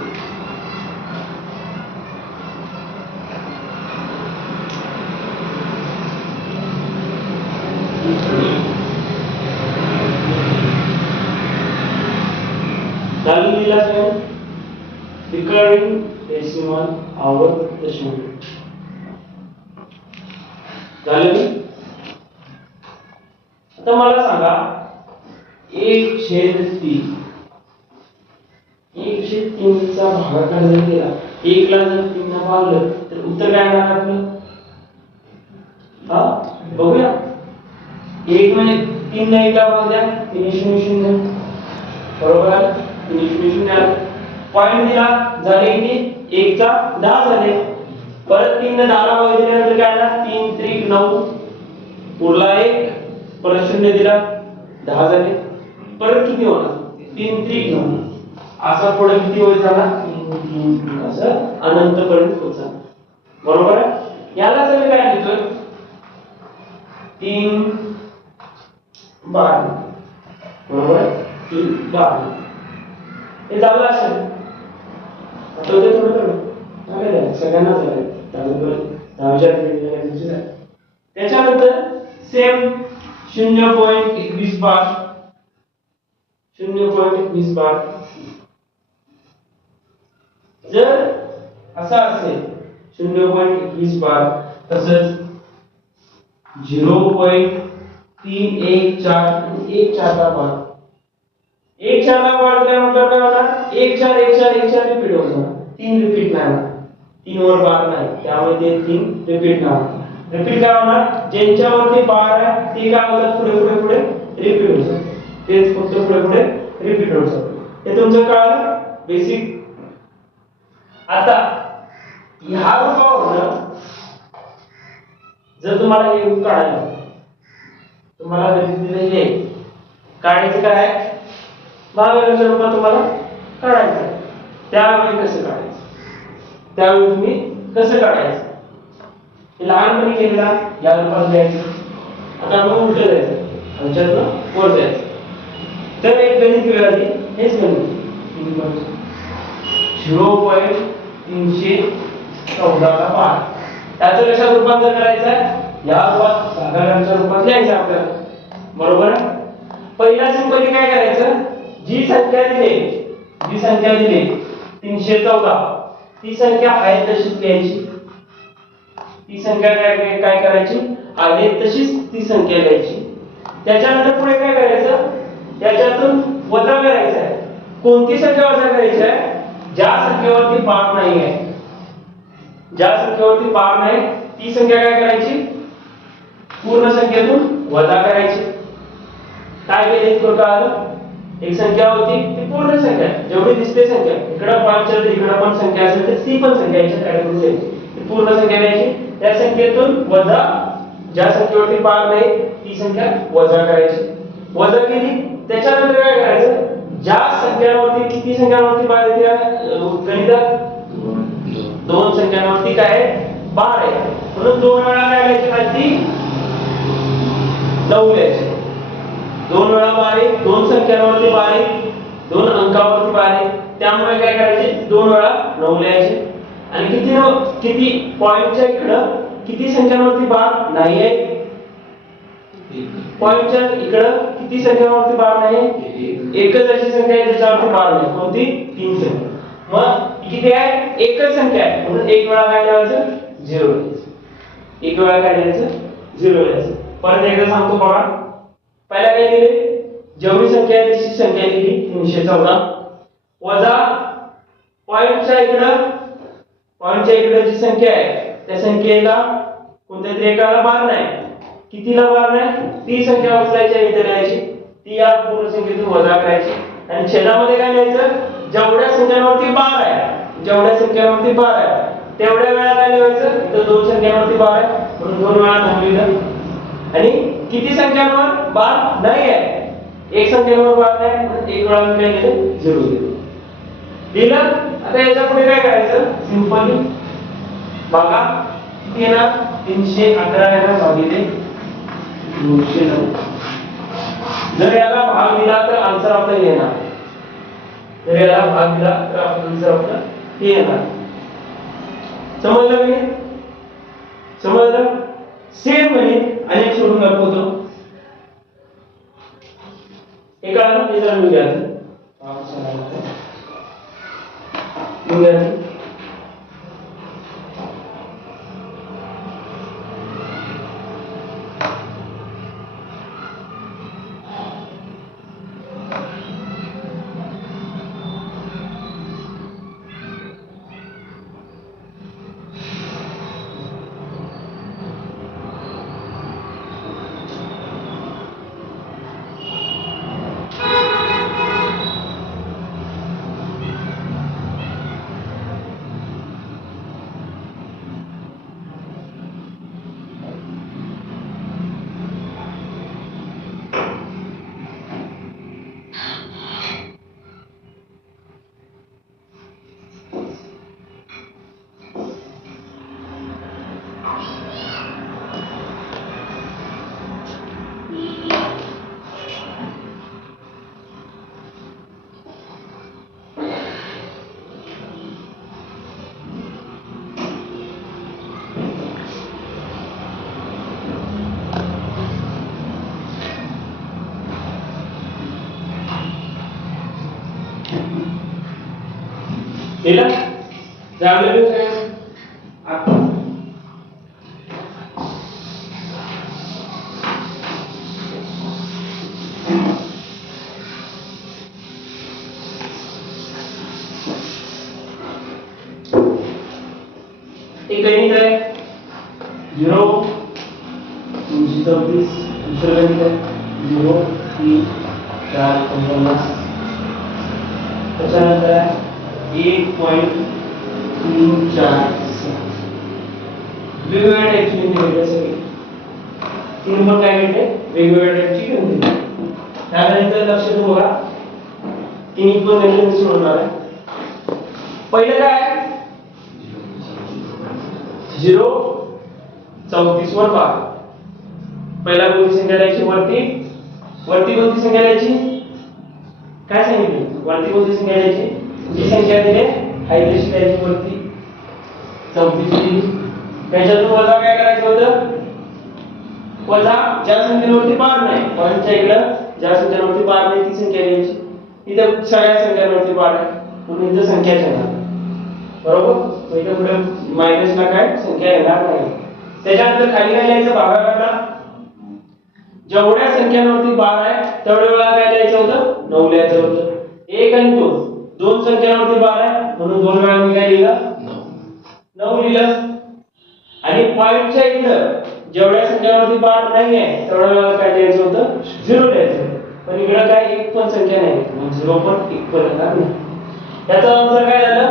चालू दिला आहे रिकरिंग डेसिमल आवर्त दशमी. झालं? आता मला सांगा 1/3 1/3 चा भागाकार जर केला, 1 ला जर 3 ने भागलं तर उत्तर काय येणार आपलं? हा बघूया. 1 म्हणजे 3 ने 1 ला भाग द्या 3/0. बरोबर आहे. पॉइंट दिला झाले किती? 1 चा 10 झाले. परत 3 ने 10 ला भाग दिल्यानंतर काय येणार? 3 त्रिक 9 उरला 1. परत 0 दिला 10 झाले. परत किती होणार? 3 त्रिक 9. असा पुढे किती होईल झाला? असं अनंत पर्यंत पोहोचणार. बरोबर आहे. याला जर काय लिहितोय 3 12. बरोबर आहे. 3 12 हे झालं असेल. आठवतंय थोडं थोडं सगळ्यांना झालंय त्यानंतर 10च्या त्याच्यानंतर सेम 0.21 बार 0.21 बार जर असा असेल 0.21 बार तसंच 0.314 बार 1/4 बार काय म्हटलं काय होणार 1/4 1/4 1/4 रिपीट होणार 3 रिपीट नाही होणार 3 वर बार नाही त्यामुळे ते 3 रिपीट नाही होणार रिपीट काय होणार ज्यांच्यावरती बार आहे ते काय होतात पुढे पुढे पुढे रिपीट होतात तेच फक्त पुढे पुढे रिपीट होतात हे तुमचं कळलं बेसिक आता ह्या रूपावरून जर तुम्हाला हे रूप काढायचं तुम्हाला दिलेलं हे काढायचं काय भागाकाराच्या रूपात तुम्हाला काढायचं त्यावेळी कसं काढायचं त्यावेळी तुम्ही कसं काढायचं हे लहानपणी केलेला या रूपात द्यायचं आता आपण उलट द्यायचं आमच्यातनं वर द्यायचं तर एक गणित वेळाची हेच गणित 0.314 बार त्याचं कशात रूपांतर करायचं आहे या रूपात भागाकाराच्या रूपात लिहायचं आपल्याला बरोबर आहे पहिल्या सिंपली काय करायचं जी संख्या दिली 314 ती संख्या आहे तशीच लिहायची ती संख्या काय करायची आहे तशीच ती संख्या लिहायची त्याच्यानंतर पुढे काय करायचं त्याच्यातून वजा करायचं आहे कोणती संख्या वजा करायची आहे ज्या संख्येवरती बार नाही आहे ज्या संख्येवरती बार नाही ती संख्या काय करायची पूर्ण संख्येतून वजा करायची काय केले कळलं एक संख्या होती ती पूर्ण संख्या जेवढी दिसते संख्या इकडे 5 तर इकडे पण संख्या असेल तर ती पण संख्या याच्या कॅटेगरीत येते ती पूर्ण संख्या द्यायची त्या संख्येतून वजा ज्या संख्येवरती बार नाही ती संख्या वजा करायची वजा केली त्याच्यानंतर काय करायचं ज्या संख्यांवरती किती संख्यांवरती बार येते गणितात दोन संख्यांवरती काय आहे बार आहे म्हणून दोन वेळा काय लिहायची माहिती 9 लिहायची 2 वेळा बार आहे दोन संख्यांवरती बार आहे दोन अंकावरती बार आहे त्यामुळे काय करायचे 2 वेळा 9 लिहायचे आणि किती पॉइंटच्या इकडे किती संख्यांवरती बार नाही आहे पॉइंटच्या इकडे किती संख्यांवरती बार नाही एकच अशी संख्या आहे ज्याच्यावरती बार नाही कोणती 3 संख्या मग किती आहे एकच संख्या आहे म्हणून एक वेळा काय लिहायचं 0 लिहायचं एक वेळा काय लिहायचं 0 लिहायचं परत एकदा सांगतो बघा पहिला काय लिहिले जेवढी संख्या आहे तशी संख्या लिहिली 314 वजा पॉइंटच्या इकडे जी संख्या आहे त्या संख्येला कोणत्या तरी एकाला बार नाही कितीला बार नाही ती संख्या उचलायची आणि इथे लिहायची ती या पूर्ण संख्येतून वजा करायची आणि छेदामध्ये काय लिहायचं जेवढ्या संख्यांवरती बार आहे तेवढ्या वेळा काय लिहायचं तर दोन संख्यांवरती बार आहे म्हणून 2 वेळा 9 लिहिलं आणि किती संख्यांवर बार नाही आहे एक संख्येवर बार नाही म्हणून एक वेळा मी काय लिहिलं 0 दिलं आता याच्या पुढे काय करायचं सिंपली बघा किती येणार 311 येणार भागिले 909 जर याला भाग दिला तर आन्सर आपला येणार जर याला भाग दिला तर आन्सर आपला हे येणार समजलं की समजलं सेम गणित आणि सोडून दाखवतो एका त्याला मी घ्या केलं जाणलं काय एक गणित आहे 0 224 दुसरं गणित आहे 0 3 4 55 त्याच्यानंतर 1.34 वेगवेगळ्या टाईपची गणित सगळी तीन नंबर काय गणित आहे वेगवेगळ्या टाईपची गणित त्यानंतर लक्ष ठेवू बघा तिन्ही पण गणित सोडवणार आहे पहिलं काय 0 34 वर भाग पहिला कोणती संख्या द्यायची वरती कोणती संख्या द्यायची काय सांगितलं वरती कोणती संख्या द्यायची जी संख्या दिली आहे तशी द्यायची वरती 34 दिली त्याच्यातून वजा काय करायचं होतं वजा ज्या संख्येवरती बार नाही पॉईंटच्या इकडे ज्या संख्येवरती बार नाही ती संख्या घ्यायची इथे सगळ्या संख्यांवरती बार आहे म्हणून इथे संख्या येणार बरोबर इथे पुढे मायनसला काय संख्या येणार नाही त्याच्यानंतर खाली काय लिहायचं भागाकारला जेवढ्या संख्यांवरती बार आहे तेवढ्या वेळा काय लिहायचं होतं 9 लिहायचं होतं 1 आणि 2 दोन संख्यांवरती बार आहे म्हणून 2 वेळा मी काय लिहिलं 9 लिहिलं आणि पॉईंटच्या इकडे जेवढ्या संख्यांवरती बार नाही आहे तेवढ्या वेळा काय लिहायचं होतं 0 लिहायचं पण इकडे काय एक पण संख्या नाही मग 0 पण एक पण येणार नाही याचा अर्थ काय झालं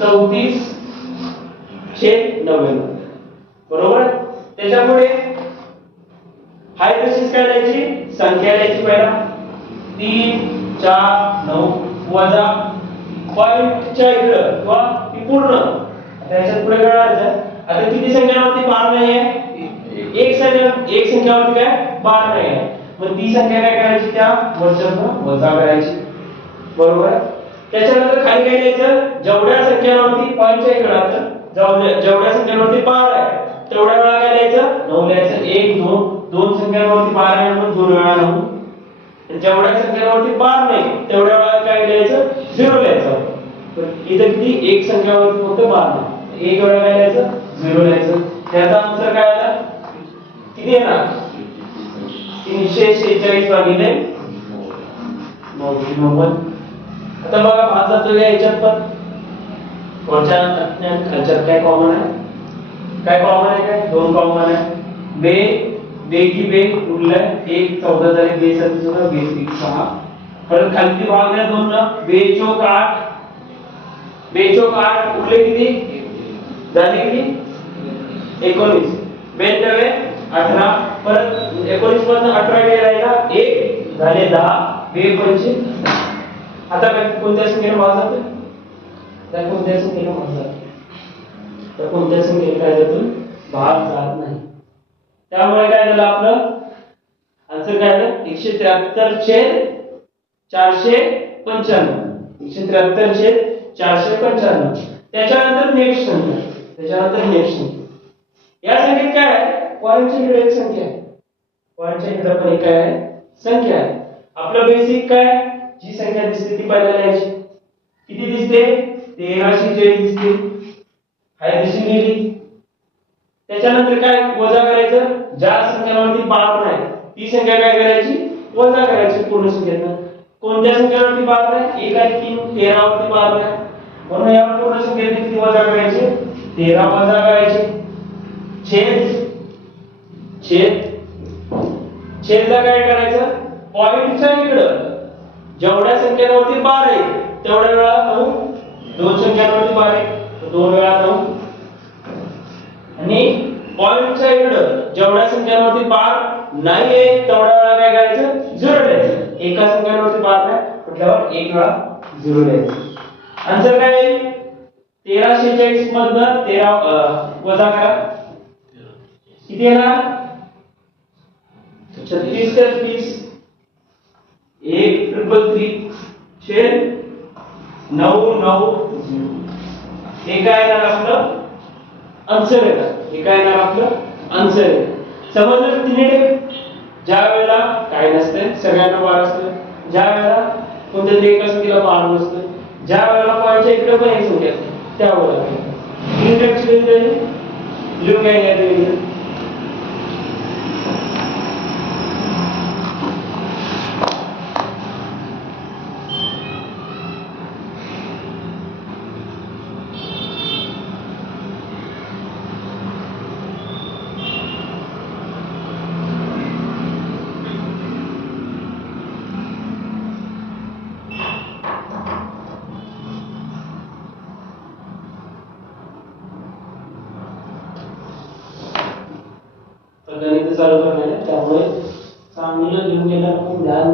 34/99 बरोबर त्याच्यापुढे हाय तशीच काय द्यायची संख्या द्यायची पहिला 3 4 9 वजा पॉईंटच्या इकडे किंवा ती पूर्ण त्याच्यात पुढे काय करायचं आता किती संख्यांवरती बार नाही आहे एक संख्यावरती काय बार नाही आहे मग ती संख्या काय करायची त्या वरच्या वजा करायची बरोबर त्याच्यानंतर खाली काय द्यायचं जेवढ्या संख्यांवरती पॉईंटच्या इकडे आता जेवढ्या संख्यांवरती बार आहे तेवढ्या वेळा काय लिहायचं 9 लिहायचं 1 2 दोन संख्यांवरती बार आहे म्हणून 2 वेळा 9 जेवढ्या संख्यांवरती बार नाही तेवढ्या वेळा काय लिहायचं 0 लिहायचं इथे किती एक संख्यावरती फक्त बार नाही एक वेळा काय लिहायचं 0 लिहायचं त्याचा आन्सर काय आला किती येणार 346 भागिले 90 आता बघा भाग जातो याच्यात पण वरच्या खालच्यात काय कॉमन आहे काय कॉमन आहे काय दोन कॉमन आहे बे की बे उरलाय 1 14 झाले बे 7 बे 6 परत खाली भाग द्या दोन ना बे चौक 8 उरले किती झाले किती 19 बे 18 परत 19 मधून 18 गेला 1 झाले 10 बे 25 आता कोणत्या संख्येने भाग जातो त्या कोणत्या संख्येने भाग जातो तर कोणत्या संख्येने काय जातो भाग जात नाही त्यामुळे काय झालं आपलं आन्सर काय झालं 173/495 त्याच्यानंतर नेक्स्ट संख्या या संख्येत काय आहे पॉईंटच्या इकडे एक संख्या आहे पॉईंटच्या इकडे पण एक काय आहे संख्या आहे आपलं बेसिक काय जी संख्या दिसते ती पहिल्याला यायची किती दिसते 1346 दिसते हाय दिसून गेली त्याच्यानंतर काय वजा करायचं ज्या संख्यांवरती बार नाही ती संख्या काय करायची वजा करायची पूर्ण संख्येतून कोणत्या संख्येवरती बार नाही 1 आणि 3 13 वरती बार नाही म्हणून या पूर्ण संख्येतून किती वजा करायचे 13 वजा करायचे छेदला काय करायचं पॉईंटच्या इकडे जेवढ्या संख्यांवरती बार आहे तेवढ्या वेळा 9 दोन संख्यांवरती बार आहे 2 वेळा 9 आणि पॉईंटच्या इकडे जेवढ्या संख्यांवरती बार नाही आहे तेवढ्या वेळा काय करायचं 0 लिहायचं एका संख्यांवरती बार नाही म्हटल्यावर 1 वेळा 0 लिहायचं आन्सर काय येईल 1346 मधनं 13 वजा करा किती येणार 36 तर 30 133 छेद 990 हे काय येणार आपलं आन्सर येणार हे काय येणार आपलं आन्सर आहे समजलं तिने ज्या वेळेला काय नसते सगळ्यांना बार असतं ज्या वेळेला कोणत्या तरी एका संख्येला बार नसतं ज्या वेळेला पॉईंटच्या इकडे पण एक संख्या असते त्यावेळेला इंडेक्स लिहून घ्यायला गणित चालू करणार आहे त्यामुळे चांगलं लिहून गेलं खूप ध्यान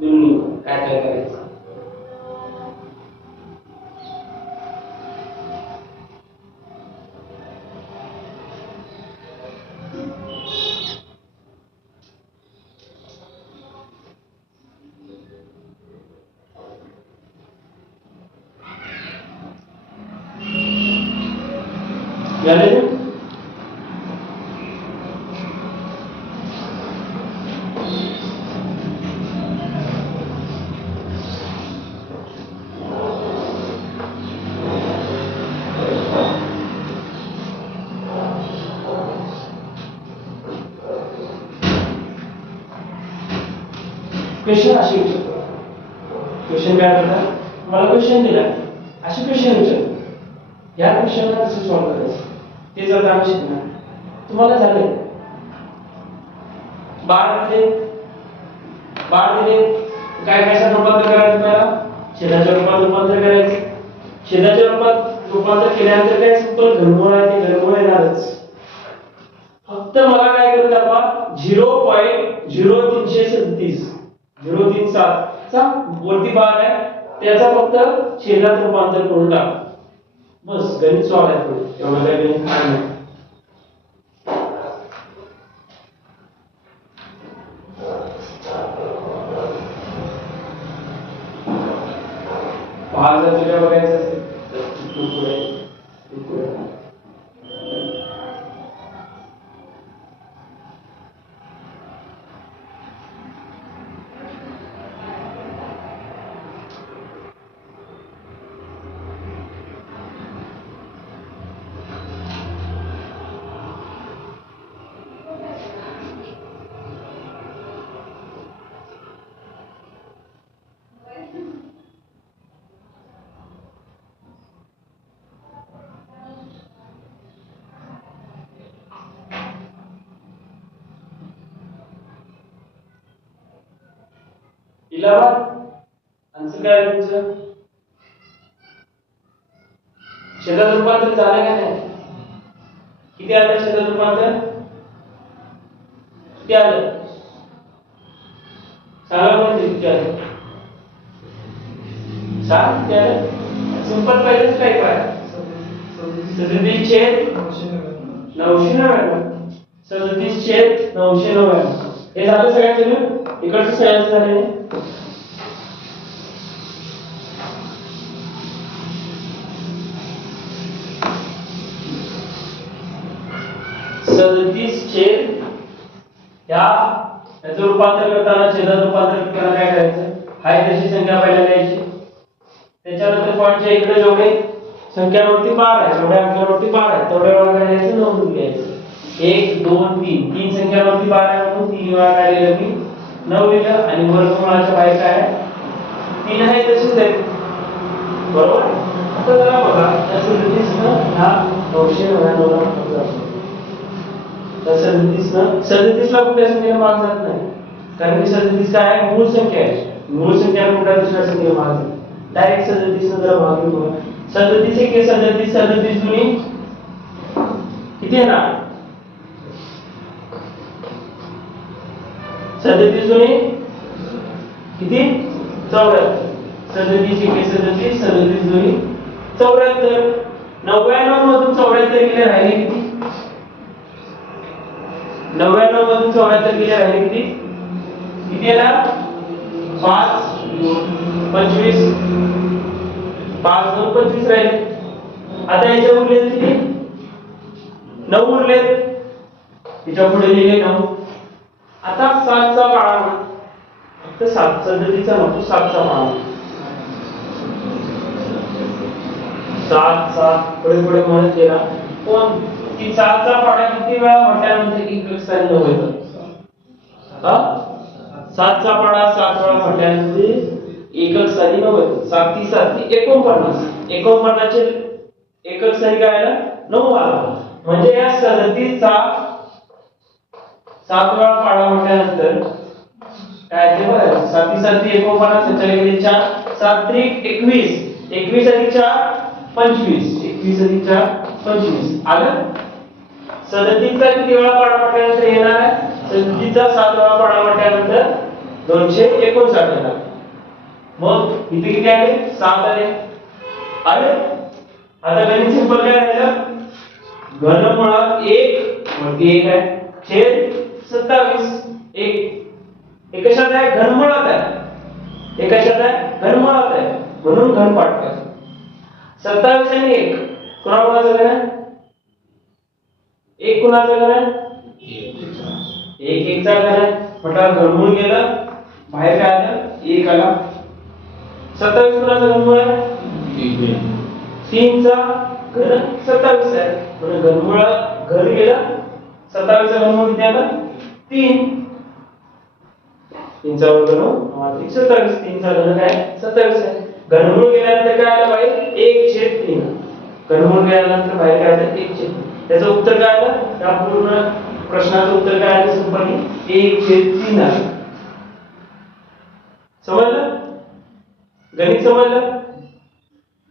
देऊन लिहू काय काय करायचं झाले क्वेश्चन असे विचारतो क्वेश्चन काय करतात मला क्वेश्चन दिला असे क्वेश्चन विचार या क्वेश्चनला कसं सॉल्व्ह करायचं ते जर आम्ही शिकणार तुम्हाला झाले बाळ दिले काय कशा रूपांतर करायचं तुम्हाला छेदाच्या रूपात रूपांतर करायचं छेदाच्या रूपात रूपांतर केल्यानंतर काय सिंपल घनमूळ आहे ते घनमूळ येणारच फक्त मला काय करू दाखवा 0.0337 037 चा वरती बार आहे त्याचा फक्त छेदात रूपांतर करून टाक बस गणित सॉल्व्ह आहे पुढे एवढं काय गणित नाही 5000 तुला बघायचं असेल तर तू पुढे इलाहाबाद आन्सर काय आहे तुमचं छेदात रूपांतर झालं का नाही किती आलं छेदात रूपांतर किती आलं सांगा म्हणजे किती आलं सांग किती आलं सिंपल पहिलेच काय करा 37 छेद 999 37 छेद 999 हे झालं सगळ्यांचं इकडचं सगळ्यांचं झालं 37 छेद याचं रूपांतर करताना छेदात रूपांतर करताना काय करायचं हाय तशी संख्या पहिल्या द्यायची त्याच्यानंतर पॉईंटच्या इकडे जेवढे संख्यांवरती बार आहे जेवढ्या अंकावरती बार आहे तेवढ्या वेळा काय द्यायचं नोंदून घ्यायचं 1 2 3 तीन संख्यांवरती बार आहे म्हणून 3 वेळा काय लिहिलं मी 9 लिहिलं आणि वर्गमूळाच्या बाहेर काय आहे 3 आहे तशीच आहे बरोबर आता जरा बघा त्या 37 न हा 999 ला 37 ला कुठल्या संख्येला भाग जात नाही कारण की 37 काय आहे मूळ संख्या आहे मूळ संख्या कुठल्या दुसऱ्या संख्येला भाग जाते डायरेक्ट 37 न जरा भाग घेऊ 37 एक 37 दुनी किती आहे ना 37 दुनी किती 74 37 एक 37 37 दुनी 74 99 मधून 74 गेले राहिले किती 99 मधून 74 गेले राहिले किती किती आहे ना 5 25 5 2 25 राहिले आता याच्या उरले किती 9 उरले याच्या पुढे लिहिले 9 आता 7 चा पाढा फक्त 7 पद्धतीचा नको 7 चा पाढा सात सात पुढे पुढे म्हणत गेला पण ती सातचा पाडा किती वेळा म्हटल्यानंतर एकक स्थानी नऊ येतं हा सातचा पाडा सात वेळा म्हटल्यानंतर एकक स्थानी नऊ येतं सात ती 49 49 चे एकक स्थानी काय आला 9 आला म्हणजे या 37 चा 7 वेळा पाडा म्हटल्यानंतर काय ते बघा 7 ती 49 त्याच्या गेले 4 7 त्रिक 21 21 अधिक 4 25 21 अधिक 4 25 आलं 37 चा किती वेळा पाडा म्हटल्यानंतर येणार आहे 37 चा 7 वेळा पाडा म्हटल्यानंतर 259 येणार मग इथे किती आले 7 आले आता गणित सिंपल काय राहिलं घनमुळात 1 वरती 1 आहे छेद 27 1 कशात आहे घनमुळात आहे कशात आहे घनमुळात आहे म्हणून घनपाठ कर 27 आणि 1 कोणाचं घन आहे 1 कुणाचं घन आहे 1 चा घन आहे म्हटलं घनमूळ गेलं बाहेर काय आलं 1 आला 27 कुणाचं घनमूळ आहे 3 चा घन 27 आहे म्हणून घनमूळ घन गेलं 27 चा घनमूळ किती आला 3 3 चा वर्ग 9 27 3 चा घन काय 27 आहे घनमूळ गेल्यानंतर काय आलं बाहेर 1/3 घनमूळ गेल्यानंतर बाहेर काय आलं 1/3 त्याचं उत्तर काय आलं त्या पूर्ण प्रश्नाचं उत्तर काय आलं सिंपली 1/3 आलं समजलं गणित समजलं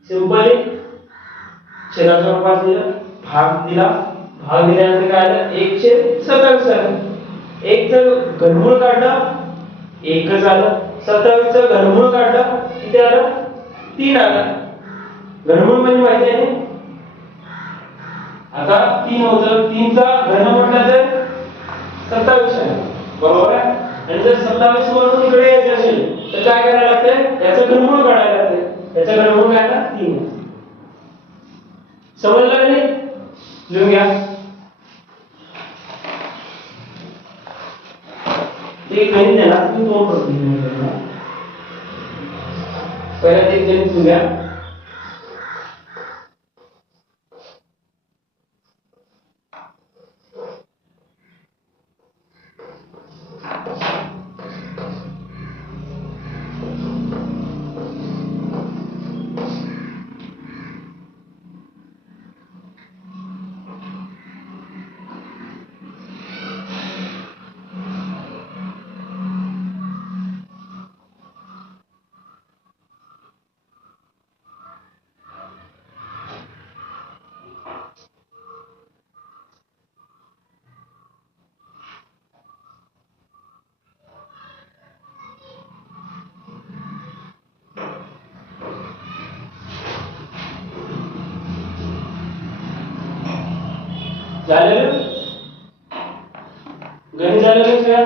सिंपली छेदाच्या रूपात दिलं भाग दिल्यानंतर काय आलं 1/27 आलं 1 चं घनमूळ काढलं 1च आलं 27 चं घनमूळ काढलं किती आलं 3 आलं घनमूळ म्हणजे माहिती आहे आता 3 होतं 3 चा घन म्हटलं तर 27 आहे बरोबर आहे आणि जर 27 वरून इकडे यायचं असेल तर काय करायला लागतंय याचं घनमूळ काढायला लागतंय याचं घनमूळ काय आहे 3 समजलं का नाही लिहून घ्या एक गणित आहे ना तुम्ही दोन पद्धतीने पहिला एक गणित लिहून घ्या झालं गणित झालं का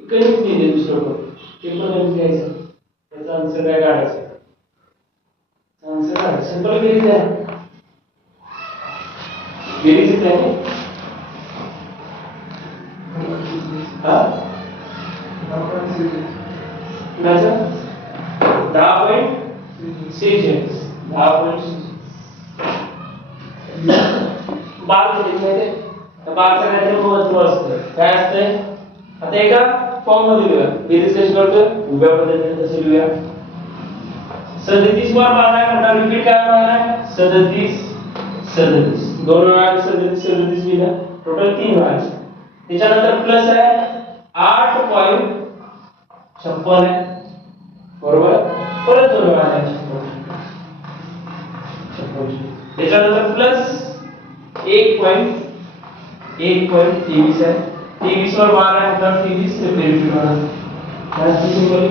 गणित दिले दुसरं ते पण गणित घ्यायचं त्याचा आन्सर काय काढायचं आन्सर काय सिंपल गणित आहे गणित आहे हा कुणाचं 10.6 बाग माहिती बागचं काहीतरी महत्व असतं काय असतंय आता एका फॉर्म मध्ये लिहूया बेरीज कशी करतो उभ्या पद्धतीने कशी लिहूया 37 वर बाग आहे मोठा रिपीट काय होणार आहे 37 दोन वेळा 37 लिहिला टोटल 3 वेळा त्याच्यानंतर प्लस आहे 8.56 आहे बरोबर परत 2 वेळा आहे त्याच्यानंतर प्लस 1.23 आहे 23 वर 12 आहे तर 23 ते रिपीट होणार त्याची सिंपल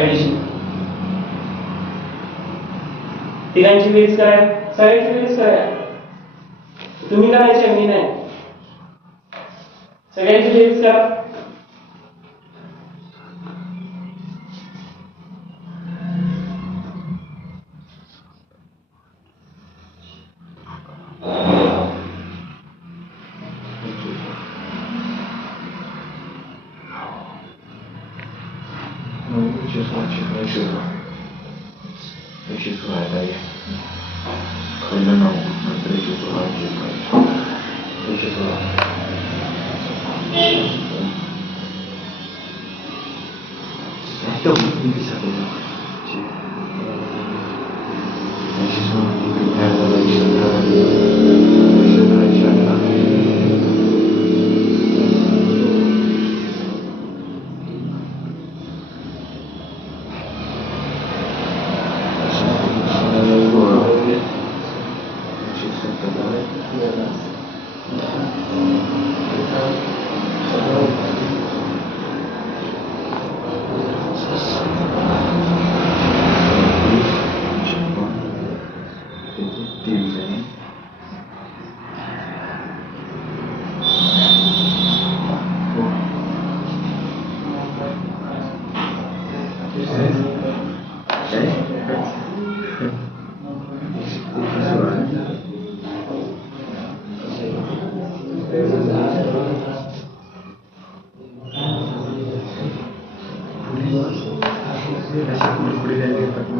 ऍडिशन तिघांची बेरीज करा सगळ्यांची बेरीज करा तुम्ही करायचे मी नाही सगळ्यांची बेरीज करा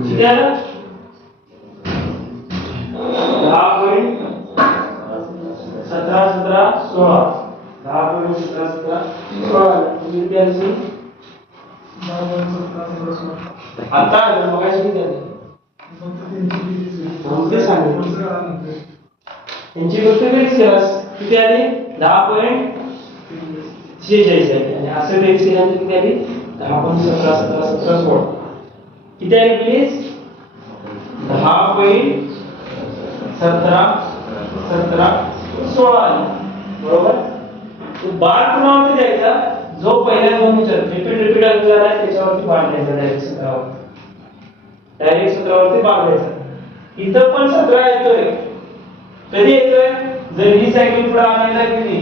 किती आलं? 10.17 16 10.17 16 तुम्ही किती आले? आता मगाशी किती आले? ते सांगितलं यांची गोष्ट बेरीज केलास किती आली? 10.46 आली आणि असं बेरीज केल्यानंतर किती आली? 10.17 17 17 16 किती आली प्लीज? 10.17 17 16 आली बरोबर. बार क्रमांक द्यायचा जो पहिल्या दोन विचार रिपीट झाला त्याच्यावरती बार द्यायचा डायरेक्ट 17 वरती बार द्यायचा. इथं पण 17 येतोय. कधी येतोय? जर ही सायकल पुढे आणायला गेली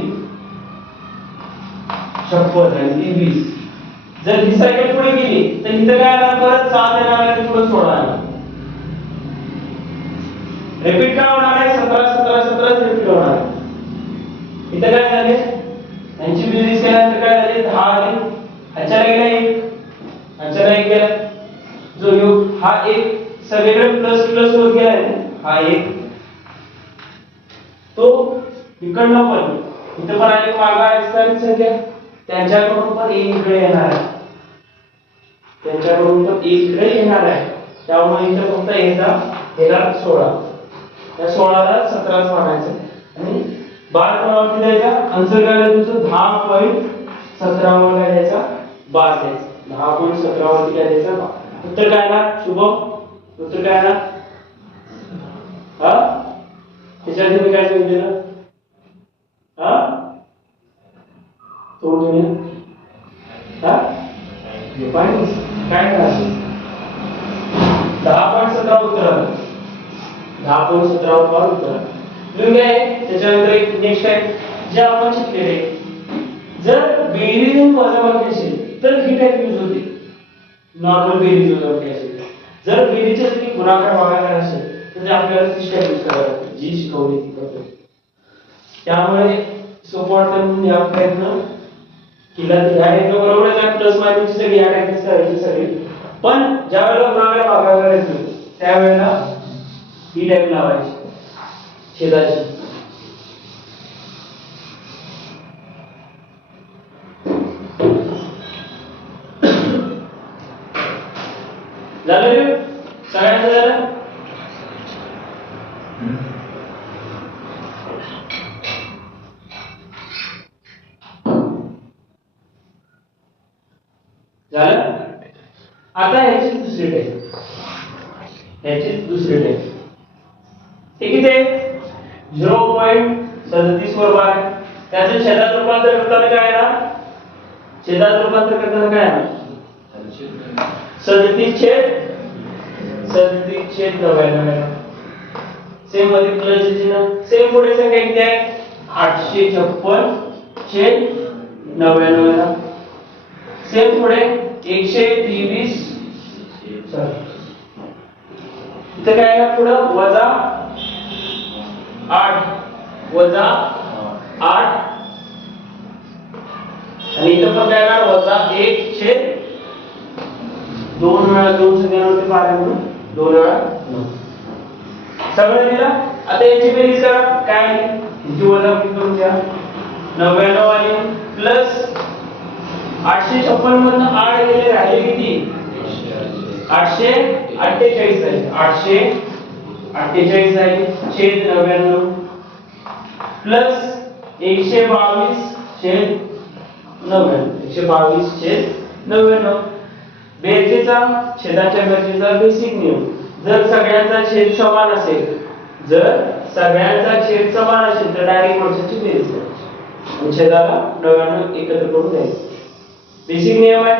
56 आणि ती 20. जर ही सायकल पुढे गेली तर इथं काय आला? परत 7 येणार आहे पुढे 16 आला. रिपीट का होणार आहे? 17 17 17 रिपीट होणार आहे. इथं काय झाले? यांची बेरीज केल्यानंतर काय झाले? 10 आले. अचानक गेला 1 अचानक गेला जो योग हा 1 सगळीकडे प्लस प्लस होत गेला हा 1 तो इकडनं पण इथं पण आले मागा असणारी संख्या त्यांच्याकडून पण 1 इकडे येणार आहे. त्यांच्याकडून पण 1 इकडे येणार आहे. त्यामुळे इथं फक्त एकदा येणार 16. त्या 16 ला 17 मानायचं आणि बार क्रमांक द्यायचा. आन्सर काय आलं तुमचं? 10.17 वर द्यायचा बार द्यायचा. 10.17 वरती काय द्यायचा बार. उत्तर काय आला शुभम? उत्तर काय आला? हा त्याच्यात मी काय सांगितलं? हा तो तुम्ही हा काय करायचं? 10.17 उत्तर आलं. 10.17 उत्तर लिहून घ्या. त्याच्यानंतर एक नेक्स्ट आहे जे आपण शिकलेले जर बेरीज आणि वजाबाकी असेल तर ही टाइप यूज होते. नॉर्मल बेरीज वजाबाकी असेल. जर बेरीजच्या जागी गुणाकार भागाकार असेल तर आपल्याला ती स्टेप यूज करावी लागते जी शिकवली ती पद्धत. त्यामुळे सोपं वाटतं म्हणून या प्रयत्न केला. ह्या टाइपला बरोबरच आहे. प्लस मायनसची सगळी या टाइपची करायची सगळी. पण ज्या वेळेला गुणाकार भागाकार येतो त्यावेळेला ही टाइप लावायची छेदाची. झालं सगळ्यांचं झालं? झालं. आता ह्याची दुसरी टाइप हे किती आहे? 0.37 वर बार. त्याचं छेदात रूपांतर करताना काय आहे? छेदात रूपांतर करताना काय आहे? 37/99. सेम मध्ये प्लस चिन्ह. सेम पुढे संख्या किती आहे? 856/99. सेम पुढे 123 इथं काय आहे? पुढे वजा 8 आणि इथं पण काय आहे? वजा 1/9. 2 वेळा 2 संख्यांवरती 12 म्हणून 2 वेळा 9 सगळं दिलं. आता याची बेरीज करा. काय आली? याची वजाबाकी करून द्या. 99 आली प्लस 856 मधनं 8 गेले राहिले किती? 848 झाले. 848 झाले छेद 99 प्लस 122 छेद 99. 122 छेद 99. बेरजेचा छेदाच्या बेरजेचा बेसिक नियम. जर सगळ्यांचा छेद समान असेल, जर सगळ्यांचा छेद समान असेल तर डायरेक्ट वर्षाची बेरीज करायची. छेदाला 99 एकत्र करून द्यायचं. बेसिक नियम आहे.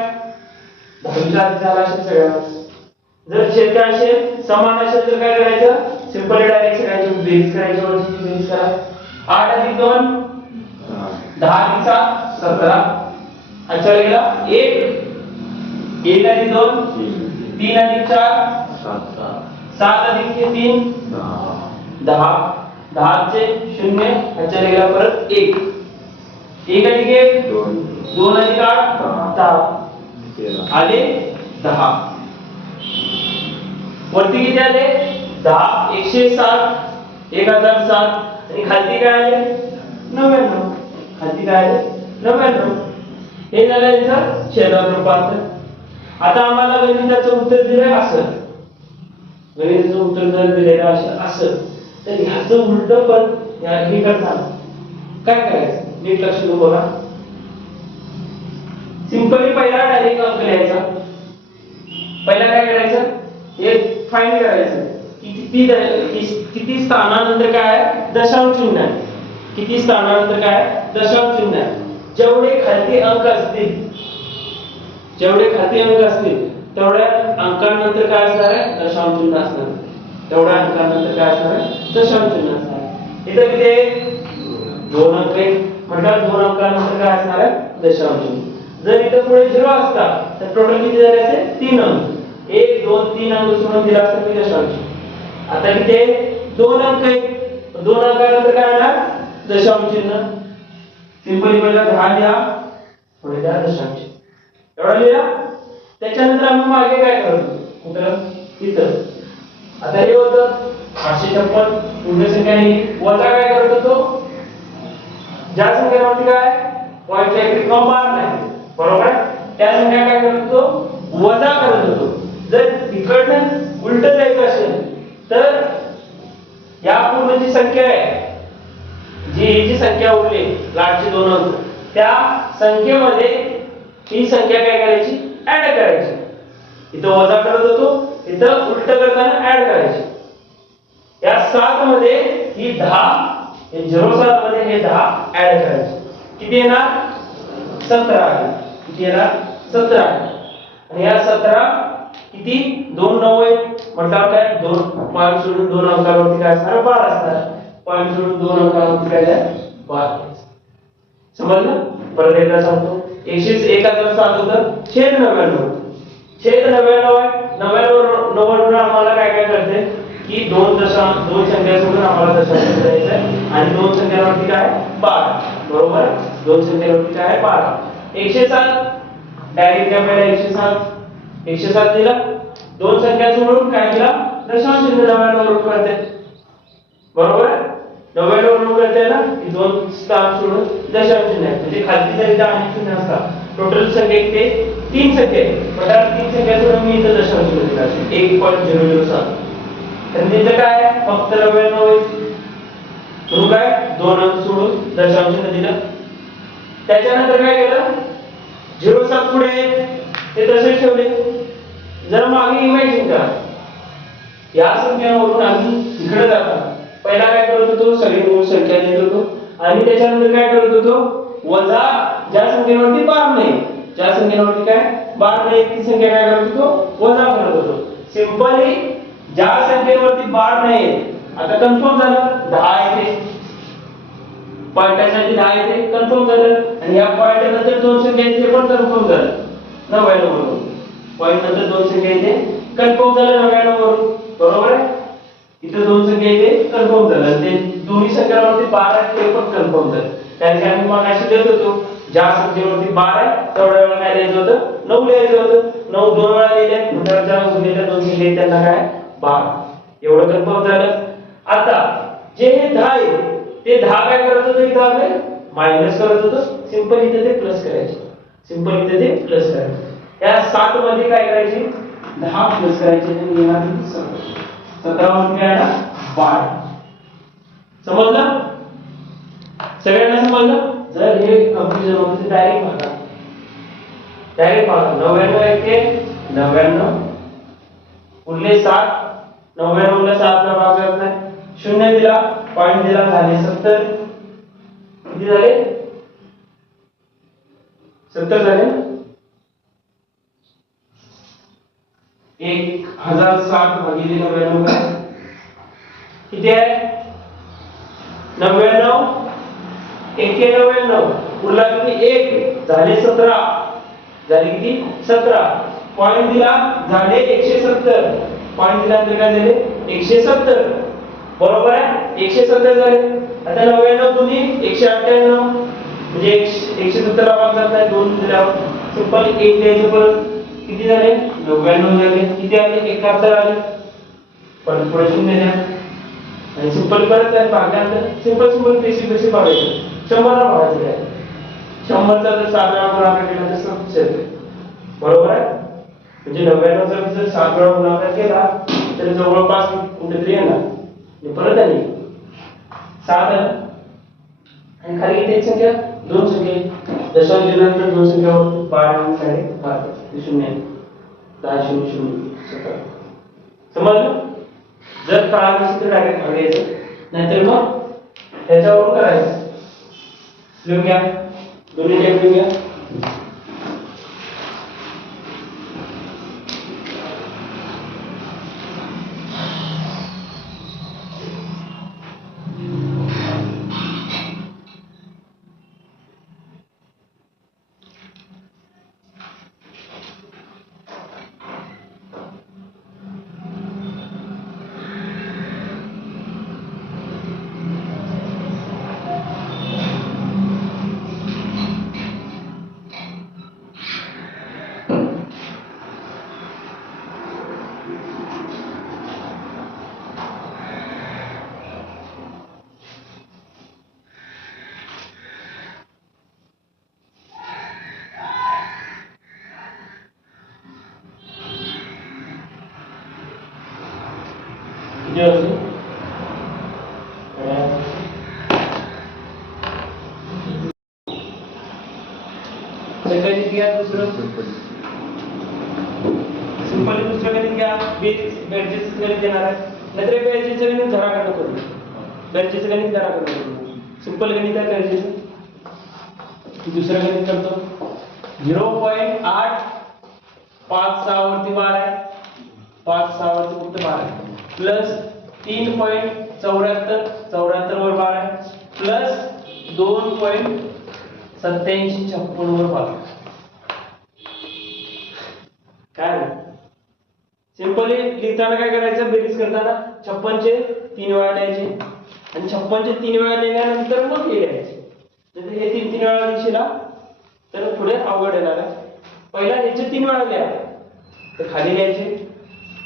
10वीचा आधी झाला असेल सगळ्यांना. जर छेद काय असेल समान असेल तर काय करायचं? सिंपल डायरेक्ट सगळ्यांची बेरीज करायची. वर्षाची बेरीज करा. 8 अधिक 2 10 अधिक 7 17. अच्छा गेला 1 1 अधिक 2 3 अधिक 4 7 अधिक 3 10 10 चे 0 अच्छा गेला परत 1 1 अधिक 1 2 अधिक 8 10 आले 10. वरती किती आले? 10 107 1007 आणि खाली काय आले? 99. खाली काय आले? 99. हे झालं याचं छेदात रूपांतर. आता आम्हाला गणिताचं उत्तर दिलंय असं. गणिताचं उत्तर जर दिलेलं असं तर ह्याचं उलट पण हे करताना काय करायचं? नीट लक्ष देऊन बघा. सिंपली पहिला डायरेक्ट अंक लिहायचा. पहिला काय करायचं? एक फाइंड करायचं की किती स्थानानंतर काय आहे? दशांश चिन्ह आहे. किती स्थानानंतर काय आहे? दशांश चिन्ह आहे. जेवढे खाली अंक असतील तेवढ्या अंकानंतर काय असणार आहे? दशांश चिन्ह असणार. तेवढ्या अंकानंतर काय असणार आहे? दशांश चिन्ह असणार आहे. इथं किती आहे? 2 अंक आहे. म्हटलं 2 अंकानंतर काय असणार आहे? दशांश चिन्ह. जर इथं पुढे 0 असता तर टोटल किती झाले असते? 3 अंक. 1 2 3 अंक सोडून दिला असता की दशांश. आता किती आहे? 2 अंक आहेत. 2 अंकानंतर काय आला? दशांश चिन्ह. सिंपली पहिला 10 लिहा, पुढे द्या दशांश. एवढा लिहा. त्याच्यानंतर आम्ही मागे काय करतो? कुठं? इथं. आता हे होतं 856 पूर्ण संख्या आहे. वजा काय करतो तो? ज्या संख्येवरती काय पॉईंटच्या इकडे किंवा बार नाही, बरोबर आहे, त्या संख्या काय करतो तो? वजा करत होतो. जर इकडनं उलट जायचं असेल तर या पूर्ण जी संख्या आहे, जी संख्या उरली लाटचे 2 अंक, त्या संख्येमध्ये ही संख्या काय करायची? ऍड करायची. इथं वजा करत होतो, इथं उलट करताना ऍड करायची. या 7 मध्ये ही 10, हे 07 मध्ये हे 10 ऍड करायचे. किती येणार? 17 आहे. किती येणार? 17 आहे. आणि या 17 किती? 2 9 आहे. म्हटल्यावर काय? 2 पॉईंट सोडून 2 अंकावरती काय असणार? 12 असणार. पॉईंट सोडून 2 अंकावरती काय आहे? 12. समजलं? परत एकदा सांगतो. 1007 होतं छेद 99. छेद 99 आहे. 99 आम्हाला काय काय करते की 2 संख्या सोडून आम्हाला दशांश द्यायचं आहे आणि 2 संख्यांवरती काय? 12. बरोबर? 2 संख्यांवरती काय? 12. 107 डायरेक्ट काय? पहिला 107 दिला. 2 संख्या सोडून काय दिला? दशांश चिन्ह 99 वर करते. बरोबर? 99 वर करते ना की 2 स्थान सोडून दशांश चिन्ह आहे. म्हणजे खाली जरी आणि चिन्ह असतात, टोटल संख्या किती? 3 संख्या आहे. पण 3 संख्या सोडून मी इथं दशांश चिन्ह दिला असेल 1.007. तर तिथं काय? फक्त 99 आहे. म्हणून काय? 2 अंक सोडून दशांश चिन्ह दिलं. त्याच्यानंतर काय केलं? 07 पुढे ते तसेच ठेवले. जर मागे इमॅजिन करा, या संख्यांवरून आम्ही इकडे जातो. पहिला काय करत होतो? सगळी मूळ संख्या लिहित होतो आणि त्याच्यानंतर काय करत होतो? वजा ज्या संख्येवरती बार नाही, ज्या संख्येवरती काय बार नाही ती संख्या काय करत होतो? वजा करत होतो. सिंपली ज्या संख्येवरती बार नाही, आता कन्फर्म झालं 10 येते. पॉईंटसाठी 10 येते, कन्फर्म झालं. आणि या पॉईंट नंतर 2 संख्या येते पण कन्फर्म झालं 99 वरून. पॉईंट नंतर 2 संख्या येते, कन्फर्म झालं 99 वरून. बरोबर आहे? इथे 2 संख्या येते, कन्फर्म झालं. ते दोन्ही संख्यांवरती 12 ते पण कन्फर्म झालं. त्याचे आम्ही मगाशी देत होतो ज्या संख्येवरती बार आहे तेवढ्या वेळा काय लिहायचं होतं 9 लिहायचं होतं 9 दोन वेळा लिहिले तर ज्या उरलेल्या दोन लिहिले त्यांना काय 12 एवढं कन्फर्म झालं. आता जे हे 10 आहे ते 10 काय करत होतं इथं आपले मायनस करत होतं सिंपल इथे ते प्लस करायचे सिंपल इथे ते प्लस करायचे या 7 मध्ये काय करायचे 10 प्लस करायचे आणि येणार 17 मध्ये आला 12 समजलं सगळ्यांना समजलं. जर हे कन्फ्युजन होते डायरेक्ट बघा 99 येते 99 उरले 7 99 ला 7 ला भाग करत नाही शून्य दिला पॉइंट दिला झाले 70 किती झाले 70 झाले 1060 भागिले 99 किती आहे 99 91 उरला किती 1 झाले 17 झाले किती 17 पॉइंट दिला झाले 170 पॉइंट दिल्यानंतर काय झाले 170 बरोबर आहे 170 झाले. आता 99 दुनी 198 म्हणजे 170 ला भाग जात नाही 2 दिल्यावर सिंपल 1 द्यायचं परत किती झाले 99 झाले किती आले 71 आले पण पुढे शून्य द्या आणि सिंपल परत काय भागल्यानंतर सिंपल बेसिक भागायचं 100 ला भागायचं आहे 100 चा जर 7 वेळा गुणाकार केला तर 70 येते बरोबर आहे म्हणजे 99 जर 7 वेळा गुणाकार केला तर जवळपास कुठेतरी येणार आणि परत आली 7 आणि खाली किती संख्या 2 संख्या दशांश दिल्यानंतर 2 संख्या 12 आणि 12 शून्य 10 0 0 समजलं. जर कळालं असेल तर डायरेक्ट भागायचं नाहीतर मग त्याच्यावरून करायचं लिहून घ्या दोन्ही टाईप लिहून घ्या. गणित घ्या दुसरं सिंपल दुसरं गणित घ्या बेरजेचं गणित देणार आहे नाहीतर बेरजेचं गणित घराकडनं करू बेरजेचं गणित घराकडनं करू सिंपल गणित आहे बेरजेचं दुसरं गणित करतो 0.8 5 6 वरती 12 आहे 5 6 वरती फक्त 12 आहे प्लस 3.74 74 वर 12 आहे प्लस 2.87 56 वर 12 काय सिंपली लिहिताना काय करायचं बेरीज करताना 56 चे 3 वेळा लिहायचे आणि 56 चे 3 वेळा लिहिल्यानंतर मग हे लिहायचे जर हे 3 वेळा लिहिशीला तर पुढे अवघड येणार आहे. पहिला ह्याचे 3 वेळा लिहा तर खाली लिहायचे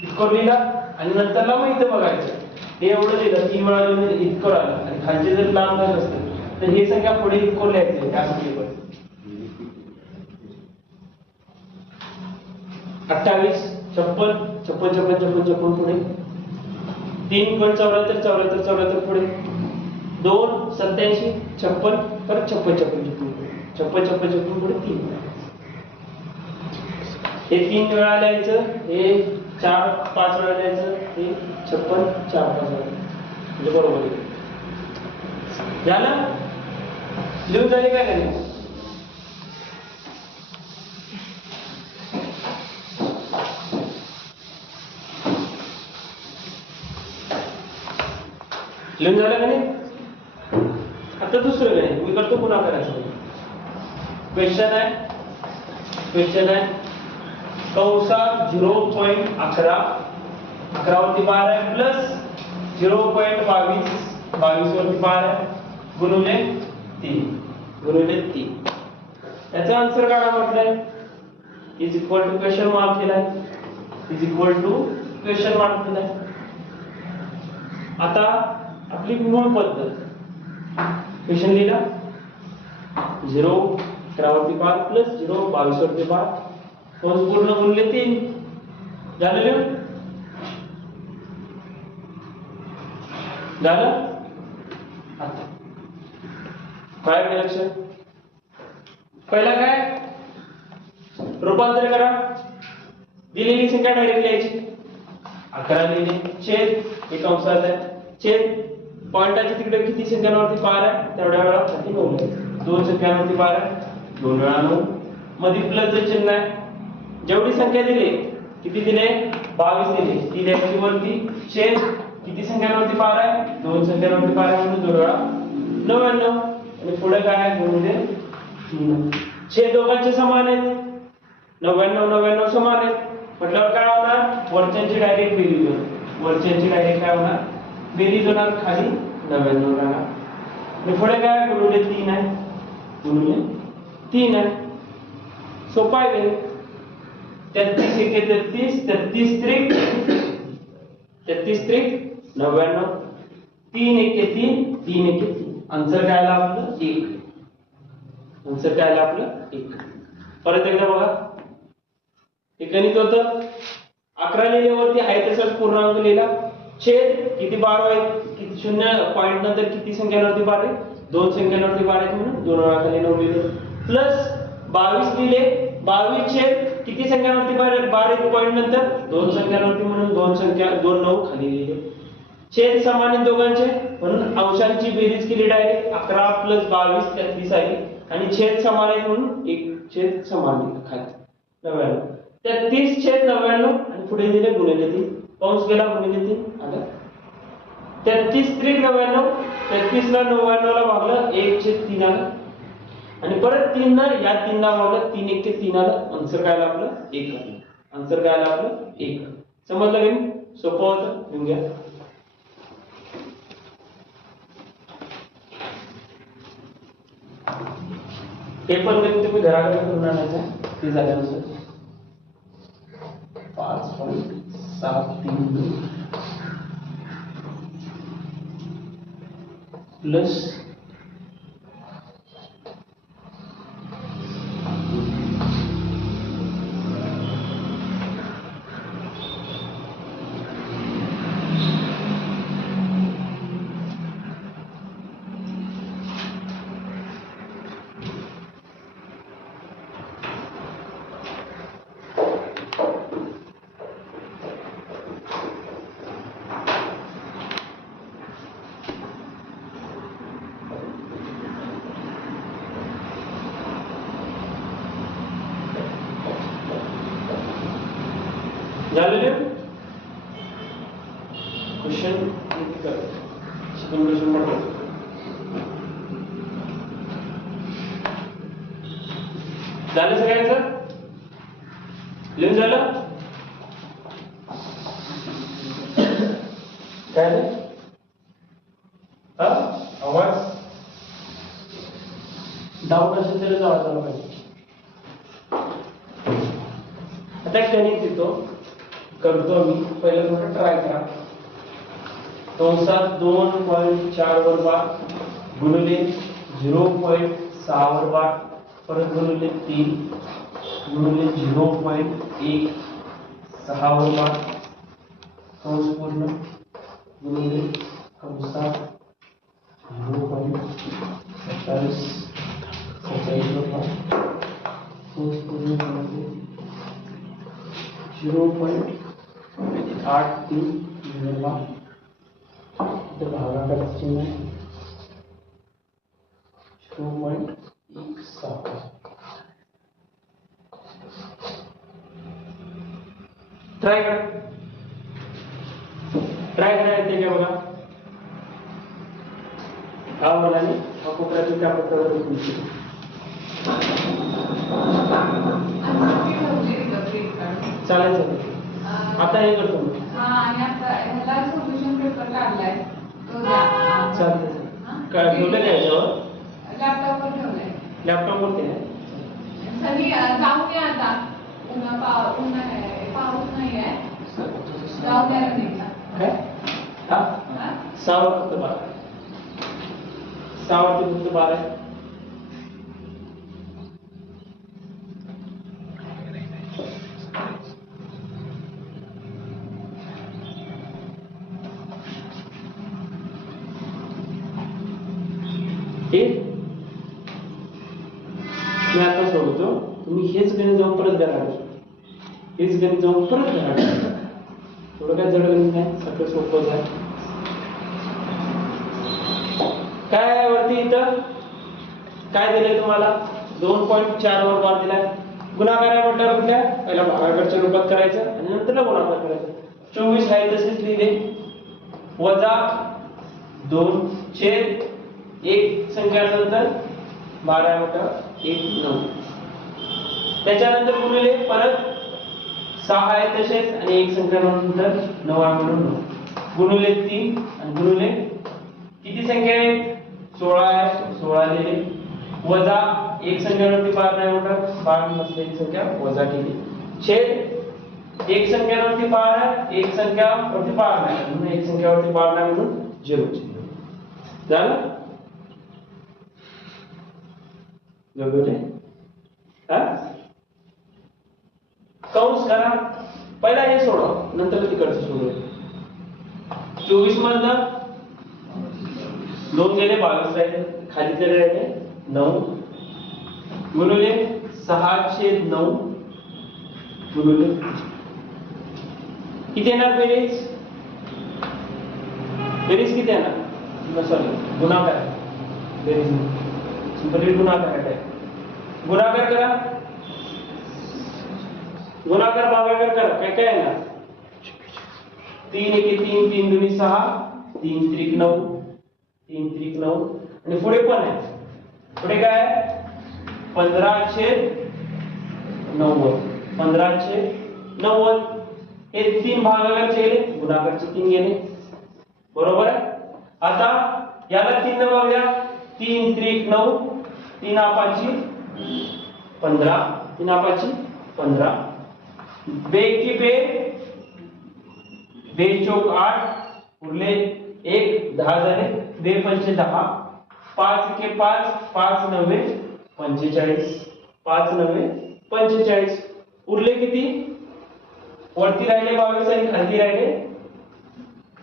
इतकं लिहिला आणि नंतरला मग इथे बघायचं हे एवढं लिहिलं 3 वेळा लिहिलं इतकं आलं आणि खालचे जर लांब झालं असतं तर हे संख्या पुढे इतकं लिहायचं त्या संख्येवर 28 56 56 56 56 पुढे 3.74 74 74 पुढे 2 87 56 परत 56 56 56 56 पुढे 3 हे 3 वेळा लिहायचं हे 4 5 वेळा लिहायचं हे 56 4 5 वेळा म्हणजे बरोबर आहे झालं लिहून झाले काय नाही लिहून झालं का नाही. आता दुसरं नाही मी करतो पुन्हा करायचं क्वेश्चन आहे कंसात 0.11 11 वरती 12 आहे प्लस 0.22 22 वरती 12 आहे गुणिले 3 गुणिले 3. याचा आन्सर काढा म्हटलंय is equal to question mark दिलाय, is equal to question mark दिलाय. आता आपली मूळ पद्धत क्वेश्चन लिहिला 0 अकरावरती 5 प्लस 0 22 वरती 5 कंस पूर्ण गुणिले 3 झालं. आता काय केलं लक्षात? पहिला काय रूपांतर करा, दिलेली संख्या डायरेक्ट लिहायची 11 लिहिली छेद एक कंसात आहे छेद पॉइंटाच्या तिकडे किती संख्यांवरती पार आहे तेवढ्या वेळा खाली 9 लिहायचं. 2 संख्यांवरती पार आहे 2 वेळा 9 मध्ये प्लसचं चिन्ह आहे. जेवढी संख्या दिली किती दिले 22 दिले ती लिहायची वरती छेद किती संख्यांवरती पार आहे 2 संख्यांवरती पार आहे म्हणून 2 वेळा 99 आणि पुढे काय आहे गुणिले 3. छेद दोघांचे समान आहेत 99 99 समान आहेत म्हटल्यावर काय होणार वरच्यांची डायरेक्ट बेरीज होणार, वरच्यांची डायरेक्ट काय होणार बेरीज होणार, खाली 99 राहणार आणि पुढे काय गुणिले 3 आहे, गुणिले 3 आहे. सोपा आहे गणित. 33 एके 33 33 त्रिक 33 त्रिक 99 3 एके 3 3 एके 3 आन्सर काय आला आपलं 1. आन्सर काय आला आपलं 1. परत एकदा बघा हे गणित होतं 11 लिहिल्यावरती आहे तसंच पूर्णांक लिहिला छेद किती 12 आहे किती शून्य पॉइंट नंतर किती संख्यांवरती 12 आहे 2 संख्यांवरती 12 आहे म्हणून 2 वेळा खाली 9 लिहिले प्लस 22 लिहिले 22 छेद किती संख्यांवरती 12 पॉइंट नंतर 2 संख्यांवरती म्हणून 2 संख्या 2 9 खाली लिहिले छेद समान आहेत दोघांचे म्हणून अंशांची बेरीज केली डायरेक्ट 11 प्लस 22 33 आहे आणि छेद समान आहेत म्हणून एक छेद समान लिहिलं खाली 99 33 छेद 99 आणि पुढे दिले गुणिले 3 कंस गेला गुणिले 3 आला 33 त्रिक 99 33 ला 99 ला भागलं 1 छेद 3 आला आणि परत 3 ना या 3 ला भागलं 3 1 3 आला आन्सर काय आला आपलं 1 आला. आन्सर काय आला आपलं 1. समजलं का मी? सोपं होतं लिहून घ्या. हे पण गणित तुम्ही घराकडे करून आणायचं ते झाल्यानंतर 5.732 प्लस झालेले क्वेश्चन क्वेश्चन झालं सगळ्यांचं लिहून झालं काय आवाज डाऊट असेल तरी आवाज पाहिजे. आता गणित येतो करतो मी पहिलं थोडं ट्राय करा. कंसात 2.4 वर 12 गुणिले 0.6 वर 12 परत गुणिले 3 गुणिले 0.1 6 वर 12 कंस पूर्ण गुणिले कंसात 0.47 वर 12 कंस पूर्ण गुणिले 0.83 निर्माण तर भागाकार चिन्ह 0.16 ट्राय करा येते का बघा हा मला नाही कोपऱ्यातून त्या पत्रावर चालेल आता हे करतो मी आणि आता ह्याला सोल्युशन पेपर काढलाय तो द्या. चालतंय काय कुठे घ्यायचं लॅपटॉपवर ठेवलाय लॅपटॉप वरती आहे. सनी जाऊन या आता. उन्हा आहे, पाऊस नाही आहे. जाऊन या रनिंगला. काय हा हा? 6 फक्त 12 6 वरती फक्त 12 आहे. मी आता सोडतो. तुम्ही हेच गणित जाऊन परत घरा हेच गणित जाऊन परत घरा थोडं काय जड गणित नाही, सगळं सोपं आहे. काय आहे वरती इथं काय दिलंय तुम्हाला 2.4 वर बार दिलाय. गुणाकार आहे म्हटल्यावर कुठल्या पहिला भागाकारच्या रूपात करायचं आणि नंतर गुणाकार करायचं. 24 आहे तसेच लिहिले वजा 2/1 संख्या नंतर 12 म्हटल्यावर 1 9. त्याच्यानंतर गुणिले परत 6 आहे तसेच आणि 1 संख्या नंतर 9 आहे म्हणून 9 गुणिले 3 आणि गुणिले किती संख्या आहेत 16 आहे 16 लिहिले वजा 1 संख्यावरती 12 नाही म्हटलं 12 नसलेली संख्या वजा केली छेद 1 संख्यावरती 12 1 संख्यावरती 12 नाही म्हणून 1 संख्यावरती 12 नाही म्हणून 0 झालं. बरोबर आहे. हा कंस करा पहिला हे सोडवा नंतर तिकडचं सोडवा. 24 मधनं 2 गेले 22 राहिले खाली राहिले 9 गुणिले 6/9 गुणिले किती येणार बेरीज किती येणार सॉरी गुणाकार बेरीज सिंपली गुणाकार आहे. गुणाकार करा गुणाकार भागाकार करा काय काय येणार 3 1 3 3 2 6 3 3 9 3 3 9 आणि पुढे पण आहे पुढे काय 15/90 15/90 हे 3 भागाकारचे गेले गुणाकारचे 3 गेले बरोबर आहे. आता याला 3 ने भागूया 3 3 9 3 5 15 3 5 15 बे की बे चौक 8 उरले 1 10 झाले 2 पंचे 10 5 के 5 5 9 45 5 9 45 उरले किती वरती राहिले 22 आणि खाली राहिले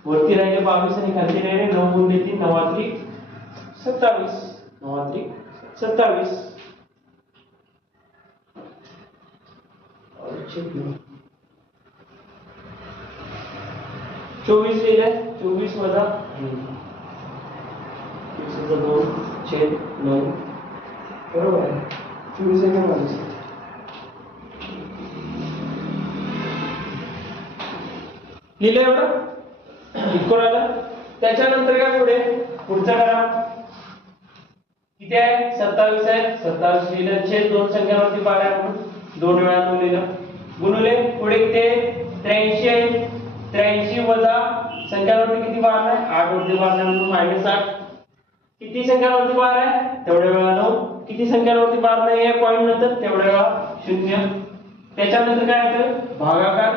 वरती राहिले 22 आणि खाली राहिले 9 गुणिले 3 9 त्रिक 27 9 त्रिक 27 24 लिहिलंय 24 वजा 2/9 बरोबर आहे 24 आहे का लिहिलं एवढं इतकं राहिलं. त्याच्यानंतर काय पुढे पुढचं करा किती आहे 27 आहे 27 लिहिलं छेद 2 संख्यांवरती 12 आहे म्हणून 2 वेळा 2 लिहिलं गुणिले पुढे किती 83 आहे 83 वजा संख्यांवरती किती 12 आहे 8 वरती 12 म्हणून -8 किती संख्यांवरती 12 आहे तेवढ्या वेळा 9 किती संख्यांवरती 12 नाही आहे पॉइंट नंतर तेवढ्या वेळा 0. त्याच्यानंतर काय येतं भागाकार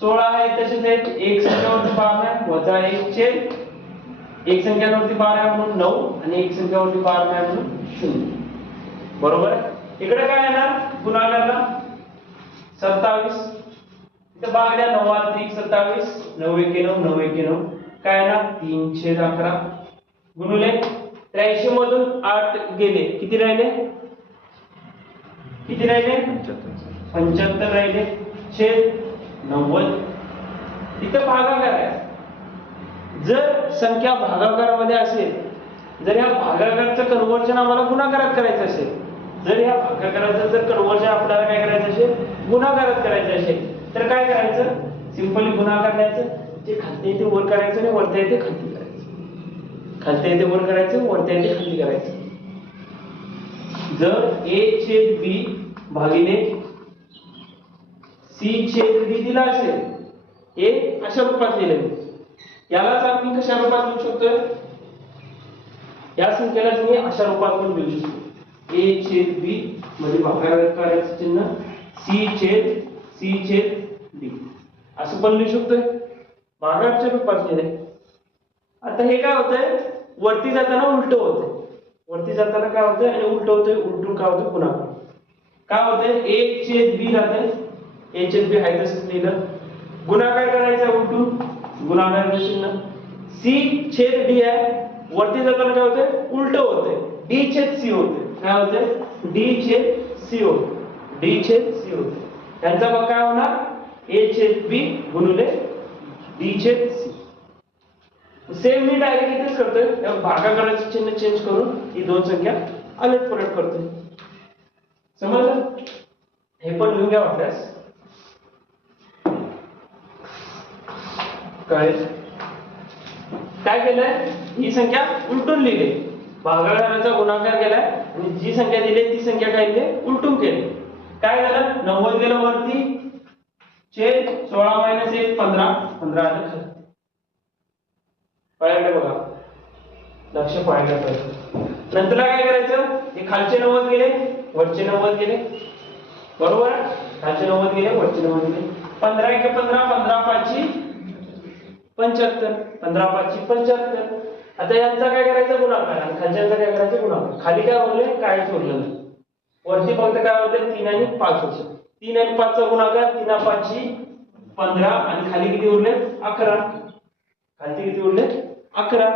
16 आहे तसेच आहेत 1 संख्यावरती 12 आहे वजा 1 छेद 1 संख्यांवरती 12 आहे म्हणून 9 आणि 1 संख्यावरती 12 आहे म्हणून 0 बरोबर. इकडे काय येणार गुणाकारला 27 इथे भागल्या 9 त्रिक 27 9 1 9 9 1 9 काय येणार 3/11 गुणिले 83 मधून 8 गेले किती राहिले 75 राहिले छेद 90 इथं भागाकार आहे. जर संख्या भागाकारामध्ये असेल जर या भागाकाराचं कन्वर्जन आम्हाला गुणाकारात करायचं असेल जर या भागाकाराचं जर कन्वर्जन आपल्याला काय करायचं असेल गुणाकारात करायचं असेल तर काय करायचं सिंपली गुणाकार द्यायचं जे खालते येते वर करायचं आणि वरते येते खाली करायचं खालते येते वर करायचं वरते येते खाली करायचं. जर a/b भागिले c/d दिला असेल हे अशा रूपात लिहिलं यालाच आपण कशा रूपात लिहू शकतो या संख्येला तुम्ही अशा रूपात पण लिहू शकतो ए छेद बी मध्ये भागाकाराचं चिन्ह सी छेद डी असं पण लिहू शकतोय भागाच्या रूपात लिहिले. आता हे काय होतंय वरती जाताना उलट होतंय वरती जाताना काय होतंय आणि उलट होतंय उलटून काय होतंय गुणाकार काय होतंय ए छेद बी राहतंय ए छेद बी आहे तसंच लिहिलं गुणाकार करायचा उलटून गुणाकाराचं चिन्ह सी छेद डी आहे वरती जाताना काय होतंय उलट होतंय डी छेद सी होतंय काय होतंय डी छेद सी होतंय त्यांचा मग काय होणार ए छेद बी गुणिले डी छेद सी. सेम मी डायरेक्ट इथेच करतोय भागाकाराचे चिन्ह चेंज करून ही दोन संख्या अलट पलट करतोय समजलं. हे पण लिहून घ्या वाटल्यास काय केलंय ही संख्या उलटून लिहिली भागाकाराचा गुणाकार केलाय आणि जी संख्या दिली ती संख्या काय लिहिली उलटून केली. काय झालं 90 गेलं वरती छेद 16 - 1 15 आलं खाली. पाहिलं बघा लक्ष पाहिलं पाहिजे. नंतर काय करायचं हे खालचे 90 गेले वरचे 90 गेले बरोबर खालचे 90 गेले वरचे 90 गेले 15 × 15 15 × 5 = 75 15 × 5 = 75. आता यांचा काय करायचा गुणाकार आणि खालच्यांचा काय करायचा गुणाकार खाली काय बोलले काय सोडलं नाही वरती फक्त काय होतं 3 आणि 5 होतं 3 आणि 5 चा गुणाकार 3 × 5 = 15 आणि खाली किती उरले 11 खाली किती उरले 11.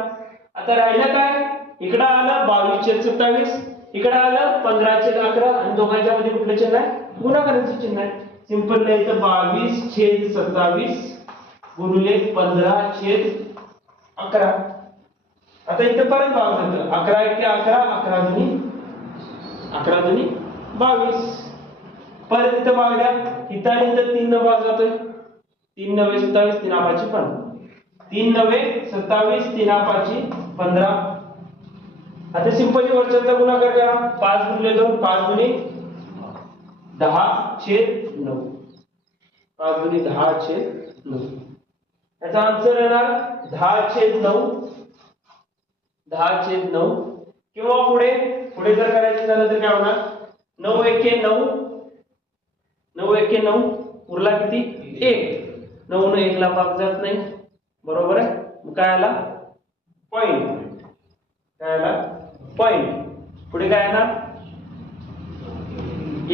आता राहिलं काय इकडं आलं 22/27 इकडं आलं 15/11 आणि दोघांच्या मध्ये कुठलं चिन्ह आहे गुणाकाराचं चिन्ह आहे सिंपल लिहायचं 22/27 गुणिले 15/11. आता इथे परत भाग जातो 11 × 1 = 11 11 दुनी 22 परत इथं भाग द्या इथं आणि इथं 3 न भाग जातोय 3 × 9 = 27 3 × 5 = 15 3 × 9 = 27 3 × 5 = 15. आता सिंपली वरच्याचा गुणाकार करा 5 × 2 5 × 10/9 5 × 10/9 याचा आन्सर येणार 10/9 10/9 किंवा पुढे जर करायचं झालं तर काय होणार 9 × 1 = 9 9 × 1 = 9 उरला किती 1 9 न 1 ला भाग जात नाही बरोबर आहे मग काय आला पॉइंट पुढे काय येणार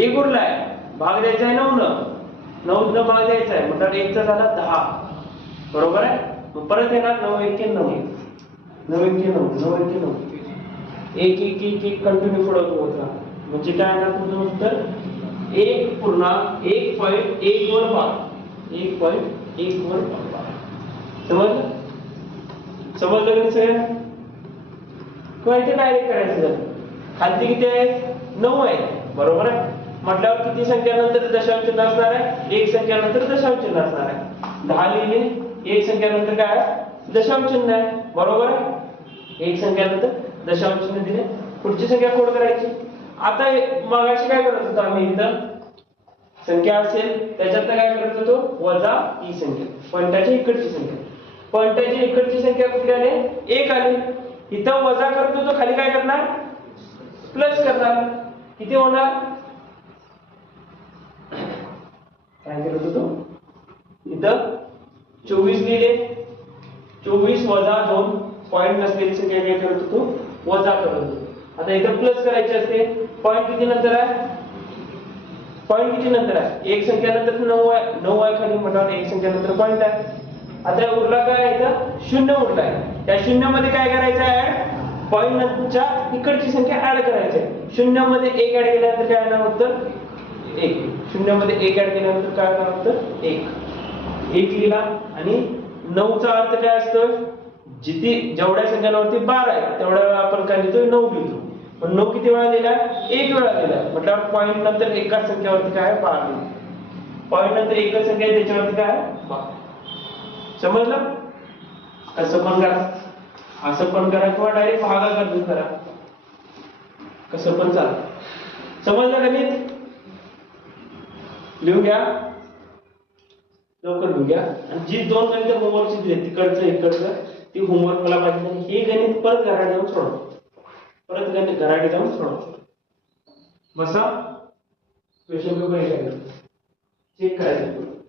1 उरलाय भाग द्यायचा आहे 9 न भाग द्यायचा आहे म्हणजे 1 चा झाला 10 बरोबर आहे मग परत येणार 9 × 1 = 9 9 × 1 = 9 9 × 9 1 कंटिन्यू पुढे होता म्हणजे काय येणार तुमचं उत्तर 1.1 वर भाग 1.1 वर भाग समजलं की सगळं किंवा इथे डायरेक्ट करायचं झालं खालती किती आहे 9 आहे बरोबर आहे म्हटल्यावर किती संख्या नंतर दशांश चिन्ह असणार आहे एक संख्या नंतर दशांश चिन्ह असणार आहे 10 लिहिले एक संख्या नंतर काय आहे दशांश चिन्ह आहे बरोबर आहे एक संख्या नंतर दशांश चिन्ह दिले पुढची संख्या कोड करायची. आता मगाशी काय करत होतो आम्ही इथं संख्या असेल त्याच्यात काय करत होतो वजा ही संख्या पॉइंटाची इकडची संख्या कुठली आली 1 आली इथं वजा करत होतो खाली काय करणार प्लस करणार किती होणार काय करत होतो इथं 24 लिहिले 24 वजा 2 पॉइंट नसलेली संख्या काय करत होतो वजा करत होतो. आता इथं प्लस करायचे असते पॉइंट किती नंतर आहे एक संख्या नंतर 9 आहे खाली म्हटल्यावर एक संख्या नंतर पॉइंट आहे. आता उरला काय इथं 0 उरलाय त्या 0 मध्ये काय करायचं ऍड पॉइंट नंतरच्या इकडची संख्या ऍड करायची आहे 0 मध्ये 1 ऍड केल्यानंतर काय येणार उत्तर 1 0 मध्ये 1 ऍड केल्यानंतर काय येणार उत्तर 1 लिहिला आणि 9 चा अर्थ काय असतो जेवढ्या संख्यांवरती 12 आहे तेवढ्या वेळा आपण काय लिहितो 9 लिहितो पण 9 किती वेळा लिहिला 1 वेळा लिहिला म्हटल्यावर पॉइंट नंतर एकाच संख्येवरती काय 12 लिहितो पॉइंट नंतर एकच संख्या आहे त्याच्यावरती काय 12 समजलं. कसं पण करा असं पण करा किंवा डायरेक्ट भागाकार करा कसं पण चालेल समजलं गणित लिहून घ्या लवकर लिहून घ्या आणि जी 2 गणित होमवर्कची दिली तिकडचं इकडचं ती होमवर्क मला पाहिजे हे गणित परत घरात जाऊन सोडवा बसा क्वेश्चन पेपर चेक करायचं